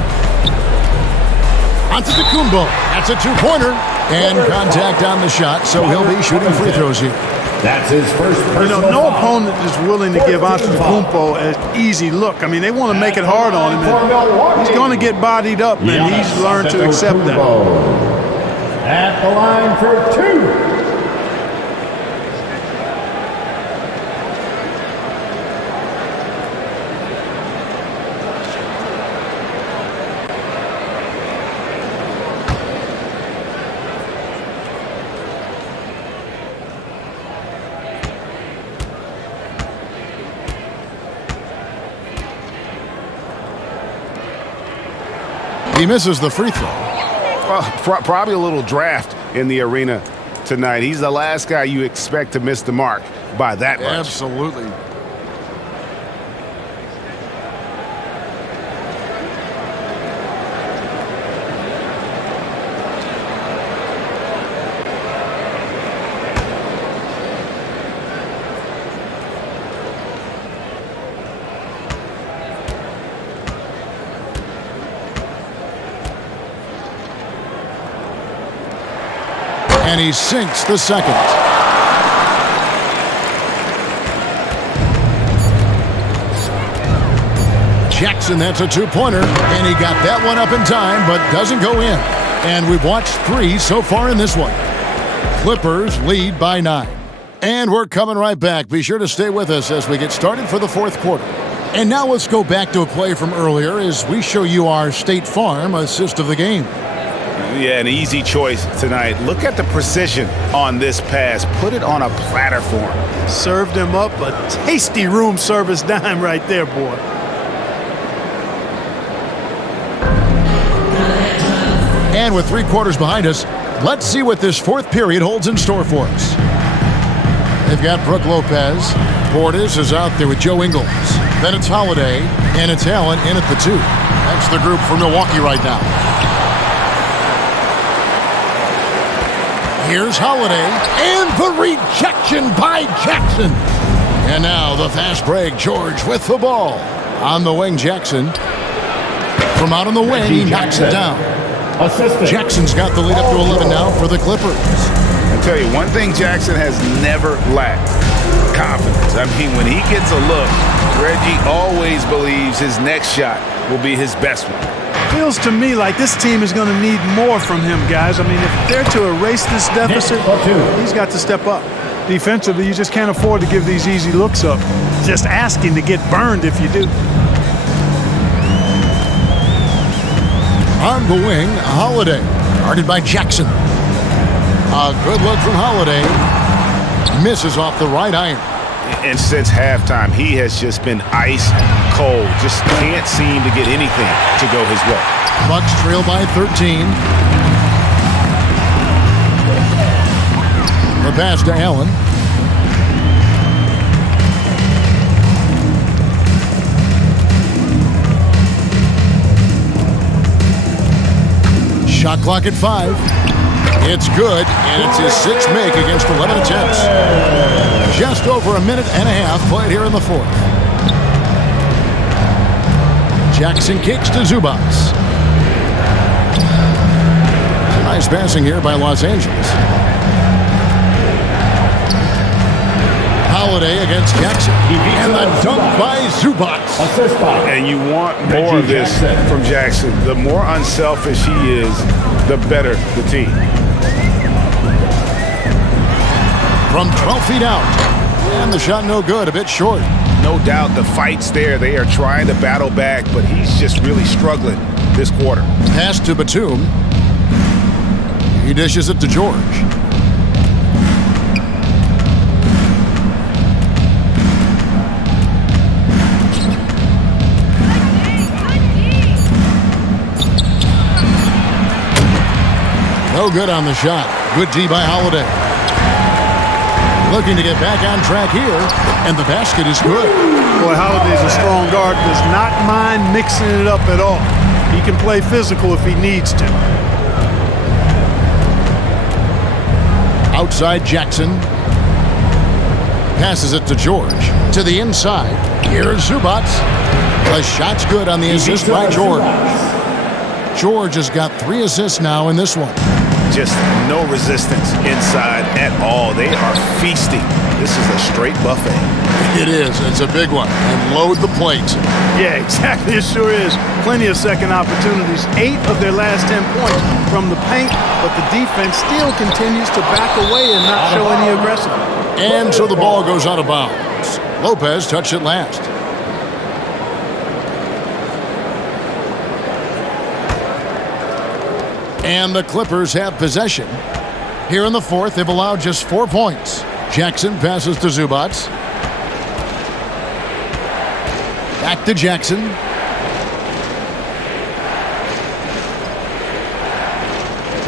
Antetokounmpo. That's a 2-pointer. And contact on the shot, so he'll be shooting free throws here. That's his first personal You know, no foul. opponent is willing to give Antetokounmpo an easy look. I mean, they want to make it hard on him, and he's going to get bodied up, and he's learned to accept that. At the line for 2. He misses the free throw. Well, probably a little draft in the arena tonight. He's the last guy you expect to miss the mark by that much. Absolutely. And he sinks the second. Jackson, that's a 2-pointer. And he got that one up in time, but doesn't go in. And we've watched 3 so far in this one. Clippers lead by 9. And we're coming right back. Be sure to stay with us as we get started for the fourth quarter. And now let's go back to a play from earlier as we show you our State Farm assist of the game. Yeah, an easy choice tonight. Look at the precision on this pass. Put it on a platter for him. Served him up a tasty room service dime right there, boy. And with 3 quarters behind us, let's see what this fourth period holds in store for us. They've got Brook Lopez. Portis is out there with Joe Ingles. Then it's Holiday, and it's Allen in at the 2. That's the group for Milwaukee right now. Here's Holiday, and the rejection by Jackson. And now the fast break, George with the ball. On the wing, Jackson. From out on the wing, he knocks it down. Jackson's got the lead up to 11 now for the Clippers. I tell you, one thing Jackson has never lacked, confidence. I mean, when he gets a look, Reggie always believes his next shot will be his best one. Feels to me like this team is going to need more from him, guys. I mean, if they're to erase this deficit, he's got to step up. Defensively, you just can't afford to give these easy looks up. Just asking to get burned if you do. On the wing, Holiday. Guarded by Jackson. A good look from Holiday. Misses off the right iron. And since halftime, he has just been ice cold. Just can't seem to get anything to go his way. Bucks trail by 13. The pass to Allen. Clock at 5. It's good, and it's his 6th make against 11 attempts. Just over a minute and a half played here in the 4th. Jackson kicks to Zubats. Nice passing here by Los Angeles. Holiday against Jackson. And the dunk by Zubats. And you want more of this from Jackson. The more unselfish he is, the better the team. From 12 feet out. And the shot no good, a bit short. No doubt the fight's there. They are trying to battle back, but he's just really struggling this quarter. Pass to Batum. He dishes it to George. No good on the shot. Good D by Holiday. Looking to get back on track here, and the basket is good. Boy, Holiday's a strong guard, does not mind mixing it up at all. He can play physical if he needs to. Outside Jackson. Passes it to George. To the inside. Here's Zubats. The shot's good on the assist by George. George has got 3 assists now in this one. Just no resistance inside at all. They are feasting. This is a straight buffet. It is. It's a big one. And load the plate. Yeah, exactly. It sure is. Plenty of second opportunities. 8 of their last 10 points from the paint, but the defense still continues to back away and not show any aggressiveness. And so the ball goes out of bounds. Lopez touched it last. And the Clippers have possession. Here in the 4th, they've allowed just 4 points. Jackson passes to Zubats. Back to Jackson.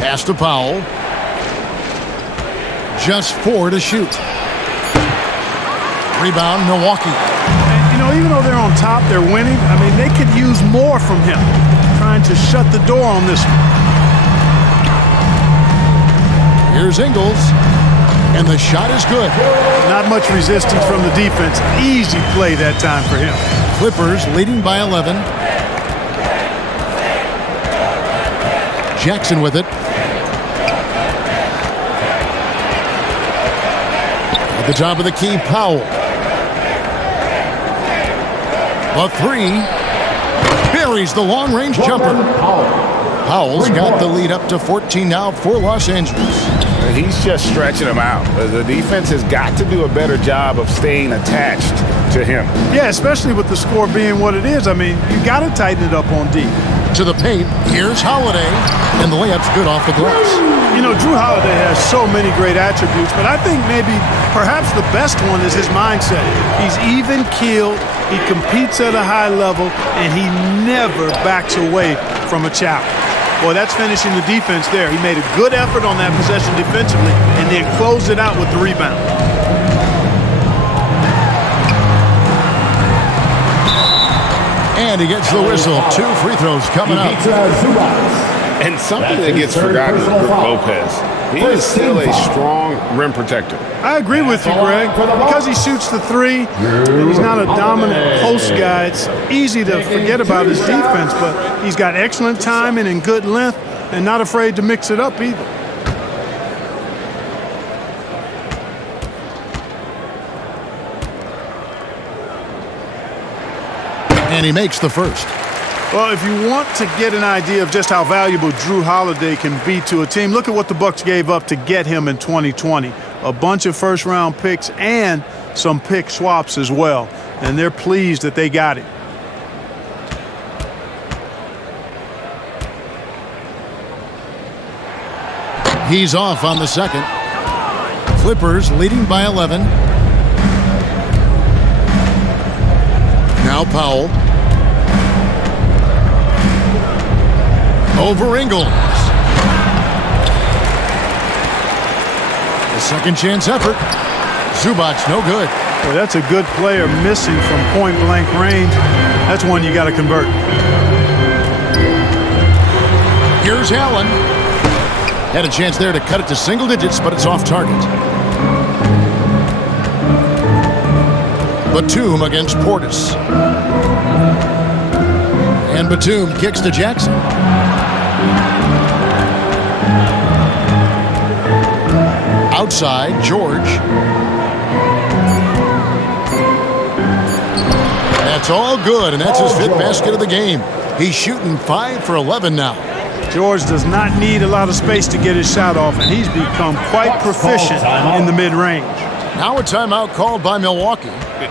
Pass to Powell. Just 4 to shoot. Rebound, Milwaukee. And, you know, even though they're on top, they're winning. I mean, they could use more from him. Trying to shut the door on this one. Here's Ingles, and the shot is good. Not much resistance from the defense. Easy play that time for him. Clippers leading by 11. Jackson with it. At the top of the key, Powell. A 3. Buries the long-range jumper. Powell's got the lead up to 14 now for Los Angeles. He's just stretching them out. The defense has got to do a better job of staying attached to him. Yeah, especially with the score being what it is. I mean, you got to tighten it up on D. To the paint, here's Holiday, and the layup's good off the glass. You know, Drew Holiday has so many great attributes, but I think perhaps the best one is his mindset. He's even-keeled, he competes at a high level, and he never backs away from a challenge. Boy, that's finishing the defense there. He made a good effort on that possession defensively and then closed it out with the rebound. And he gets the whistle. 2 free throws coming up. And something that gets forgotten with Lopez. He is still a strong rim protector. I agree with you, Greg. Because he shoots the 3 and he's not a dominant post guy, it's easy to forget about his defense, but he's got excellent timing and good length and not afraid to mix it up either. And he makes the first. Well, if you want to get an idea of just how valuable Drew Holiday can be to a team, look at what the Bucks gave up to get him in 2020. A bunch of first-round picks and some pick swaps as well. And they're pleased that they got him. He's off on the second. Clippers leading by 11. Now Powell. Over Ingles. The second chance effort. Zubats no good. Well, that's a good player missing from point-blank range. That's one you got to convert. Here's Allen. Had a chance there to cut it to single digits, but it's off target. Batum against Portis. And Batum kicks to Jackson. Outside, George. That's all good, and that's his 5th basket of the game. He's shooting 5 for 11 now. George does not need a lot of space to get his shot off, and he's become quite proficient in the mid-range. Now a timeout called by Milwaukee.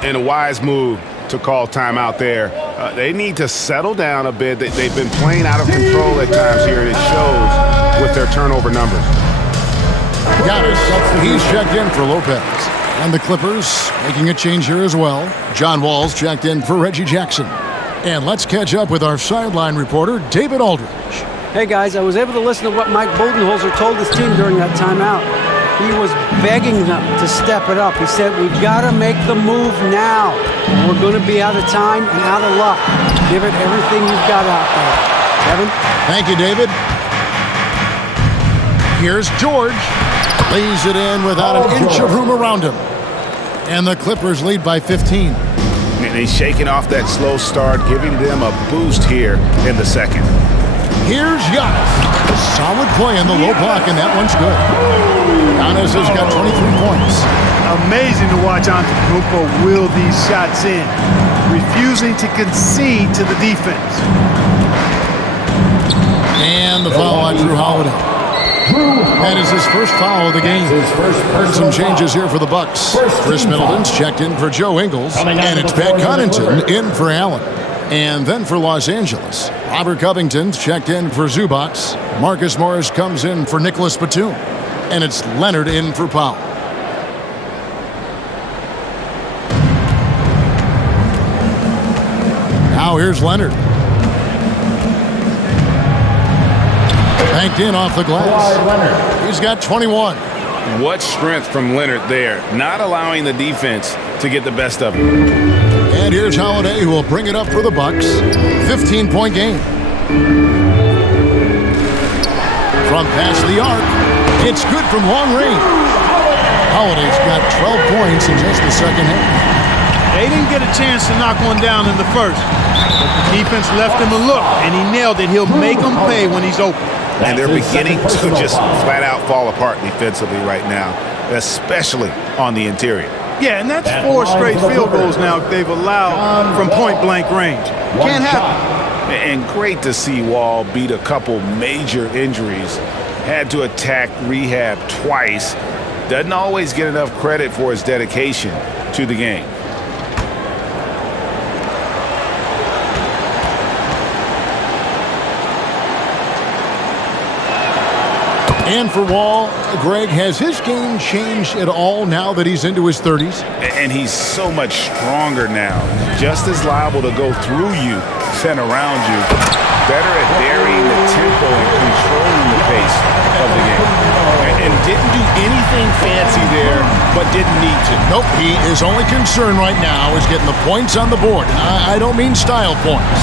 And a wise move to call timeout there. They need to settle down a bit. They've been playing out of control at times here, and it shows with their turnover numbers. Giannis, he's checked in for Lopez. And the Clippers making a change here as well. John Wall's checked in for Reggie Jackson. And let's catch up with our sideline reporter, David Aldridge. Hey guys, I was able to listen to what Mike Budenholzer told his team during that timeout. He was begging them to step it up. He said, we've got to make the move now. We're going to be out of time and out of luck. Give it everything you've got out there. Kevin? Thank you, David. Here's George. Lays it in without an inch of room around him. And the Clippers lead by 15. And he's shaking off that slow start, giving them a boost here in the second. Here's Giannis. Solid play in the low block, and that one's good. Giannis has got 23 points. Amazing to watch Antetokounmpo will these shots in, refusing to concede to the defense. And the foul on Drew Holiday. That is his first foul of the game. And some changes here for the Bucks. Chris Middleton's checked in for Joe Ingles, and it's Pat Connaughton in for Allen. And then for Los Angeles, Robert Covington's checked in for Zubac. Marcus Morris comes in for Nicholas Batum, and it's Leonard in for Powell. Now here's Leonard. Banked in off the glass. He's got 21. What strength from Leonard there, not allowing the defense to get the best of him. And here's Holiday, who will bring it up for the Bucks. 15-point game. From past the arc, it's good from long range. Holiday's got 12 points in just the second half. They didn't get a chance to knock one down in the first, but the defense left him a look, and he nailed it. He'll make them pay when he's open. And they're beginning to just flat out fall apart defensively right now, especially on the interior. Yeah, and that's 4 straight field goals now they've allowed from point-blank range. Can't happen. And great to see Wall beat a couple major injuries. Had to attack rehab twice. Doesn't always get enough credit for his dedication to the game. And for Wall, Greg, has his game changed at all now that he's into his 30s? And he's so much stronger now. Just as liable to go through you than around you. Better at varying the tempo and controlling the pace of the game. And didn't do anything fancy there, but didn't need to. Nope, his only concern right now is getting the points on the board. And I don't mean style points.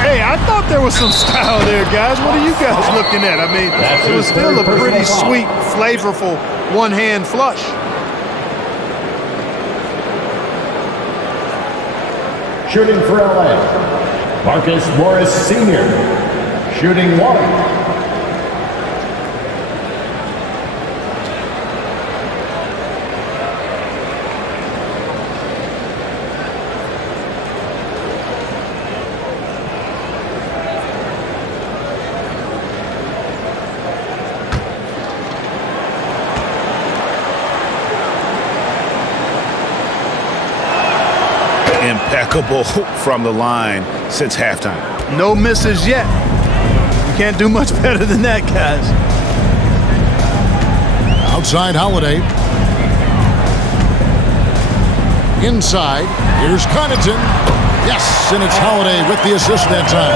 Hey, I thought there was some style there, guys. What are you guys looking at? I mean, it was still a pretty sweet, flavorful one-hand flush. Shooting for LA, Marcus Morris Sr. Shooting 1. Impeccable from the line since halftime. No misses yet. You can't do much better than that, guys. Outside Holiday. Inside, here's Connaughton. Yes, and it's Holiday with the assist that time.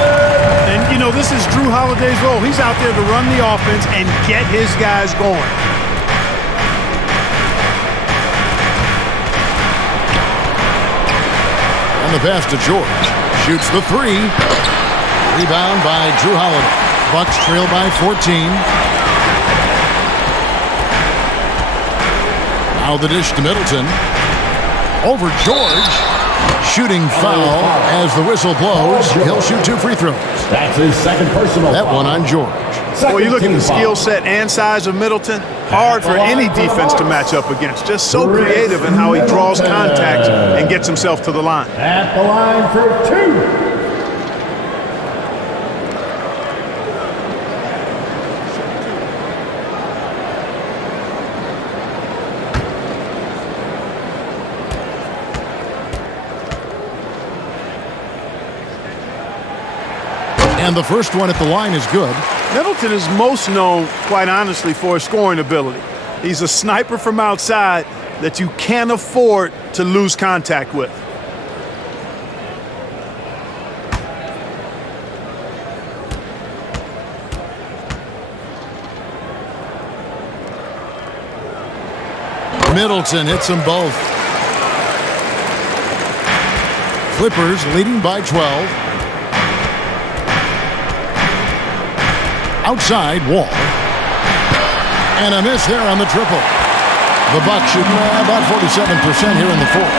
And, you know, this is Drew Holiday's role. He's out there to run the offense and get his guys going. The pass to George. Shoots the 3. Rebound by Drew Holiday. Bucks trail by 14. Now the dish to Middleton. Over George. Shooting foul as the whistle blows. He'll shoot 2 free throws. That's his second personal That foul. one on George. Well, you look at the skill set and size of Middleton, hard for any defense to match up against. Just so creative in how he draws contact and gets himself to the line. At the line for 2. And the first one at the line is good. Middleton is most known, quite honestly, for his scoring ability. He's a sniper from outside that you can't afford to lose contact with. Middleton hits them both. Clippers leading by 12. Outside, Wall. And a miss there on the triple. The Bucks shooting about 47% here in the fourth.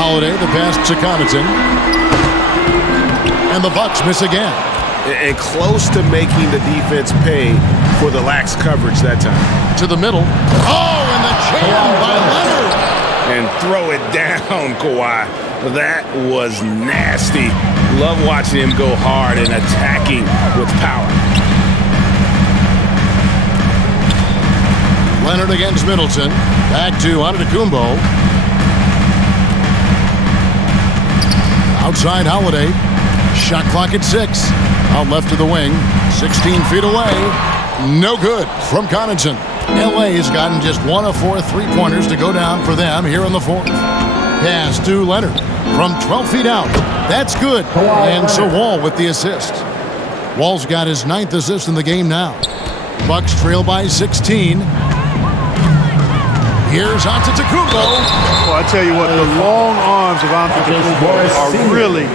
Holiday, the pass to Connaughton. And the Bucks miss again. And close to making the defense pay for the lax coverage that time. To the middle. Oh, and the jam by Leonard. And throw it down, Kawhi. That was nasty. Love watching him go hard and attacking with power. Leonard against Middleton. Back to Antetokounmpo. Outside Holiday. Shot clock at 6. Out left to the wing. 16 feet away. No good from Connaughton. LA has gotten just 1 of 4 3-pointers to go down for them here in the fourth. Pass to Leonard from 12 feet out. That's good. And so Wall with the assist. Wall's got his 9th assist in the game now. Bucks trail by 16. Here's Antetokounmpo. Well, I tell you what, the long arms of Antetokounmpo are really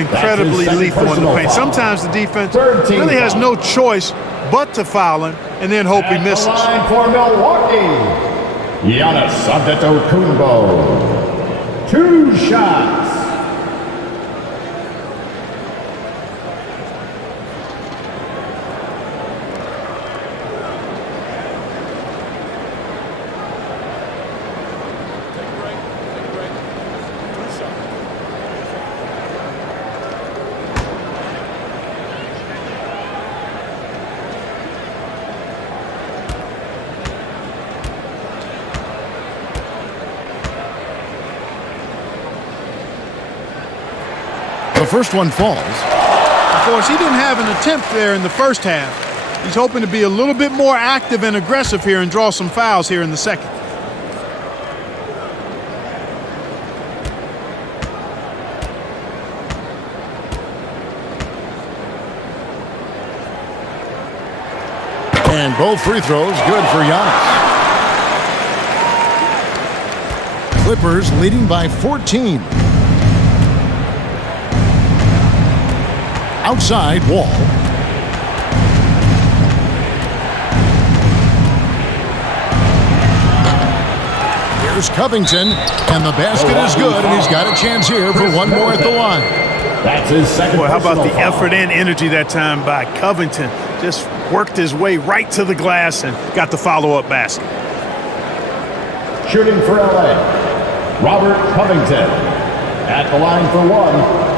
incredibly lethal in the paint. Sometimes the defense really has no choice but to foul him and then hope he misses. Line for Milwaukee, Giannis Antetokounmpo. 2 shots. The first one falls. Of course, he didn't have an attempt there in the first half. He's hoping to be a little bit more active and aggressive here and draw some fouls here in the second. And both free throws good for Giannis. Clippers leading by 14. Outside, Wall. Here's Covington, and the basket is good, and he's got a chance here for one more at the line. That's his second. Boy, how about the foul. effort and energy that time by Covington? Just worked his way right to the glass and got the follow-up basket. Shooting for LA, Robert Covington. At the line for 1.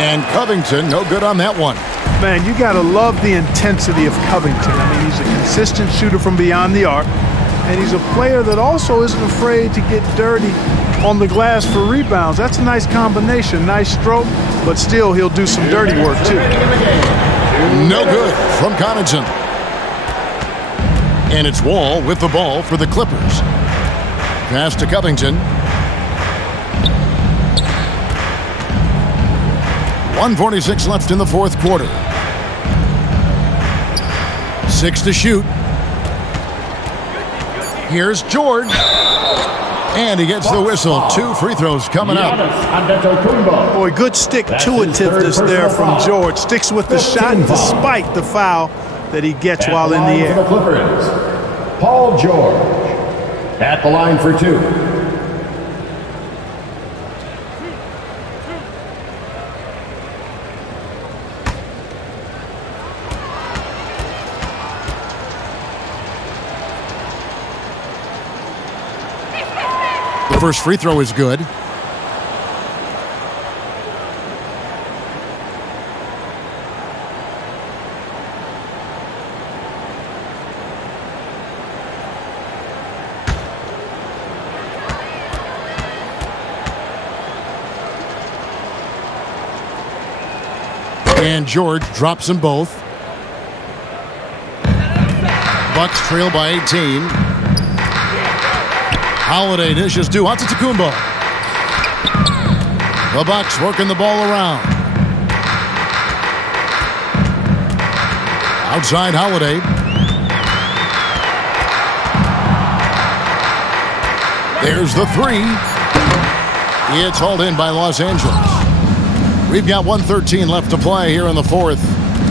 And Covington, no good on that one. Man, you got to love the intensity of Covington. I mean, he's a consistent shooter from beyond the arc, and he's a player that also isn't afraid to get dirty on the glass for rebounds. That's a nice combination, nice stroke, but still he'll do some dirty work too. No good from Connaughton. And it's Wall with the ball for the Clippers. Pass to Covington. 1:46 left in the fourth quarter. 6 to shoot. Here's George. And he gets the whistle. 2 free throws coming up. Boy, good stick-to-itiveness there from George. Sticks with the shot despite the foul that he gets while in the air. Paul George at the line for 2. The first free throw is good. And George drops them both. Bucks trail by 18. Holiday dishes to Antetokounmpo. The Bucks working the ball around. Outside Holiday. There's the 3. It's hauled in by Los Angeles. We've got 1:13 left to play here in the fourth.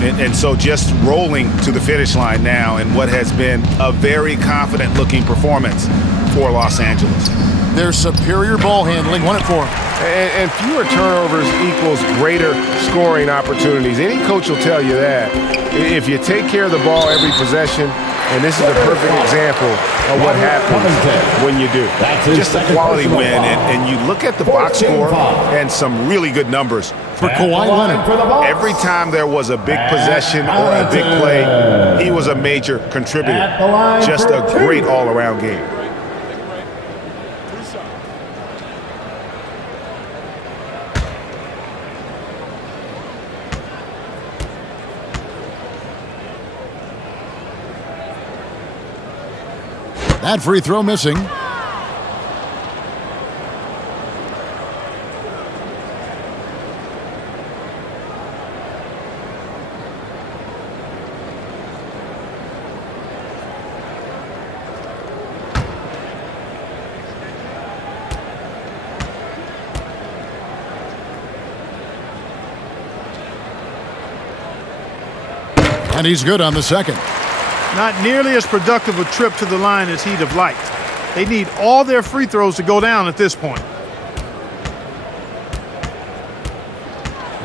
And so just rolling to the finish line now in what has been a very confident-looking performance for Los Angeles. Their superior ball handling won it for them. And fewer turnovers equals greater scoring opportunities. Any coach will tell you that. If you take care of the ball every possession, and this is a perfect example of what happens when you do. Just a quality win, and you look at the box score and some really good numbers. For Kawhi Leonard. Every time there was a big possession or a big play, he was a major contributor. Just a great all-around game. That free throw missing. And he's good on the second. Not nearly as productive a trip to the line as he'd have liked. They need all their free throws to go down at this point.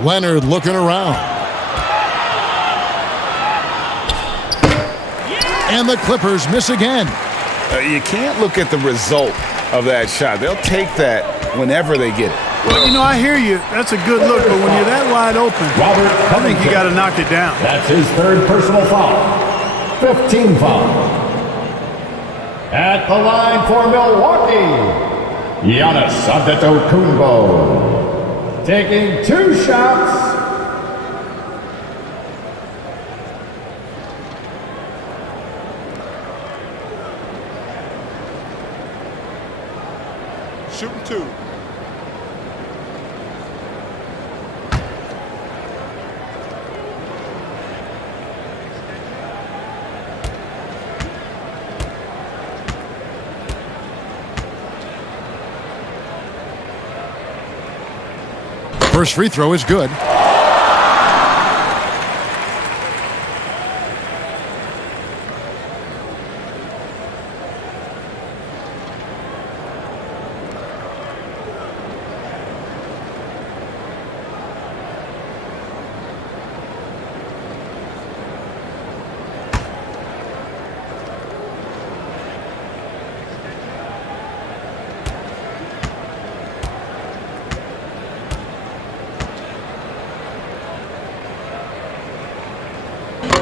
Leonard looking around. And the Clippers miss again. You can't look at the result of that shot. They'll take that whenever they get it. Well, you know, I hear you. That's a good look, but when you're that wide open, I think you got to knock it down. That's his 3rd personal foul. 15 foul. At the line for Milwaukee, Giannis Antetokounmpo. Taking 2 shots. Shooting 2. First free throw is good.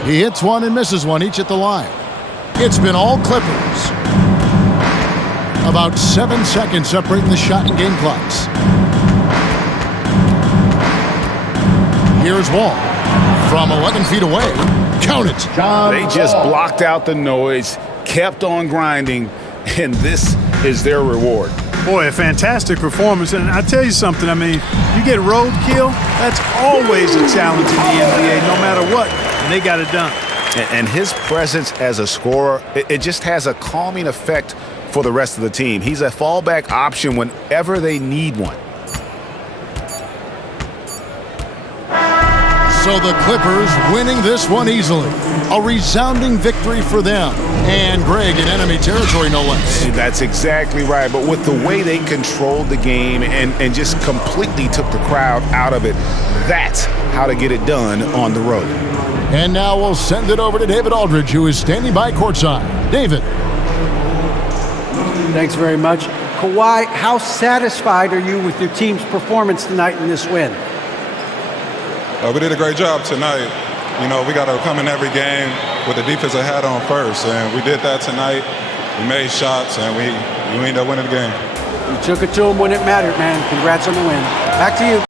He hits one and misses one, each at the line. It's been all Clippers. About 7 seconds separating the shot and game clocks. Here's Wall from 11 feet away. Count it. They just blocked out the noise, kept on grinding, and this is their reward. Boy, a fantastic performance. And I tell you something, I mean, you get roadkill, that's always a challenge in the NBA, no matter what. And they got it done. And his presence as a scorer, it just has a calming effect for the rest of the team. He's a fallback option whenever they need one. So the Clippers winning this one easily. A resounding victory for them. And Greg in enemy territory, no less. That's exactly right. But with the way they controlled the game and just completely took the crowd out of it, that's how to get it done on the road. And now we'll send it over to David Aldridge, who is standing by courtside. David. Thanks very much. Kawhi, how satisfied are you with your team's performance tonight in this win? We did a great job tonight. You know, we got to come in every game with the defensive hat on first, and we did that tonight. We made shots, and we ended up winning the game. You took it to them when it mattered, man. Congrats on the win. Back to you.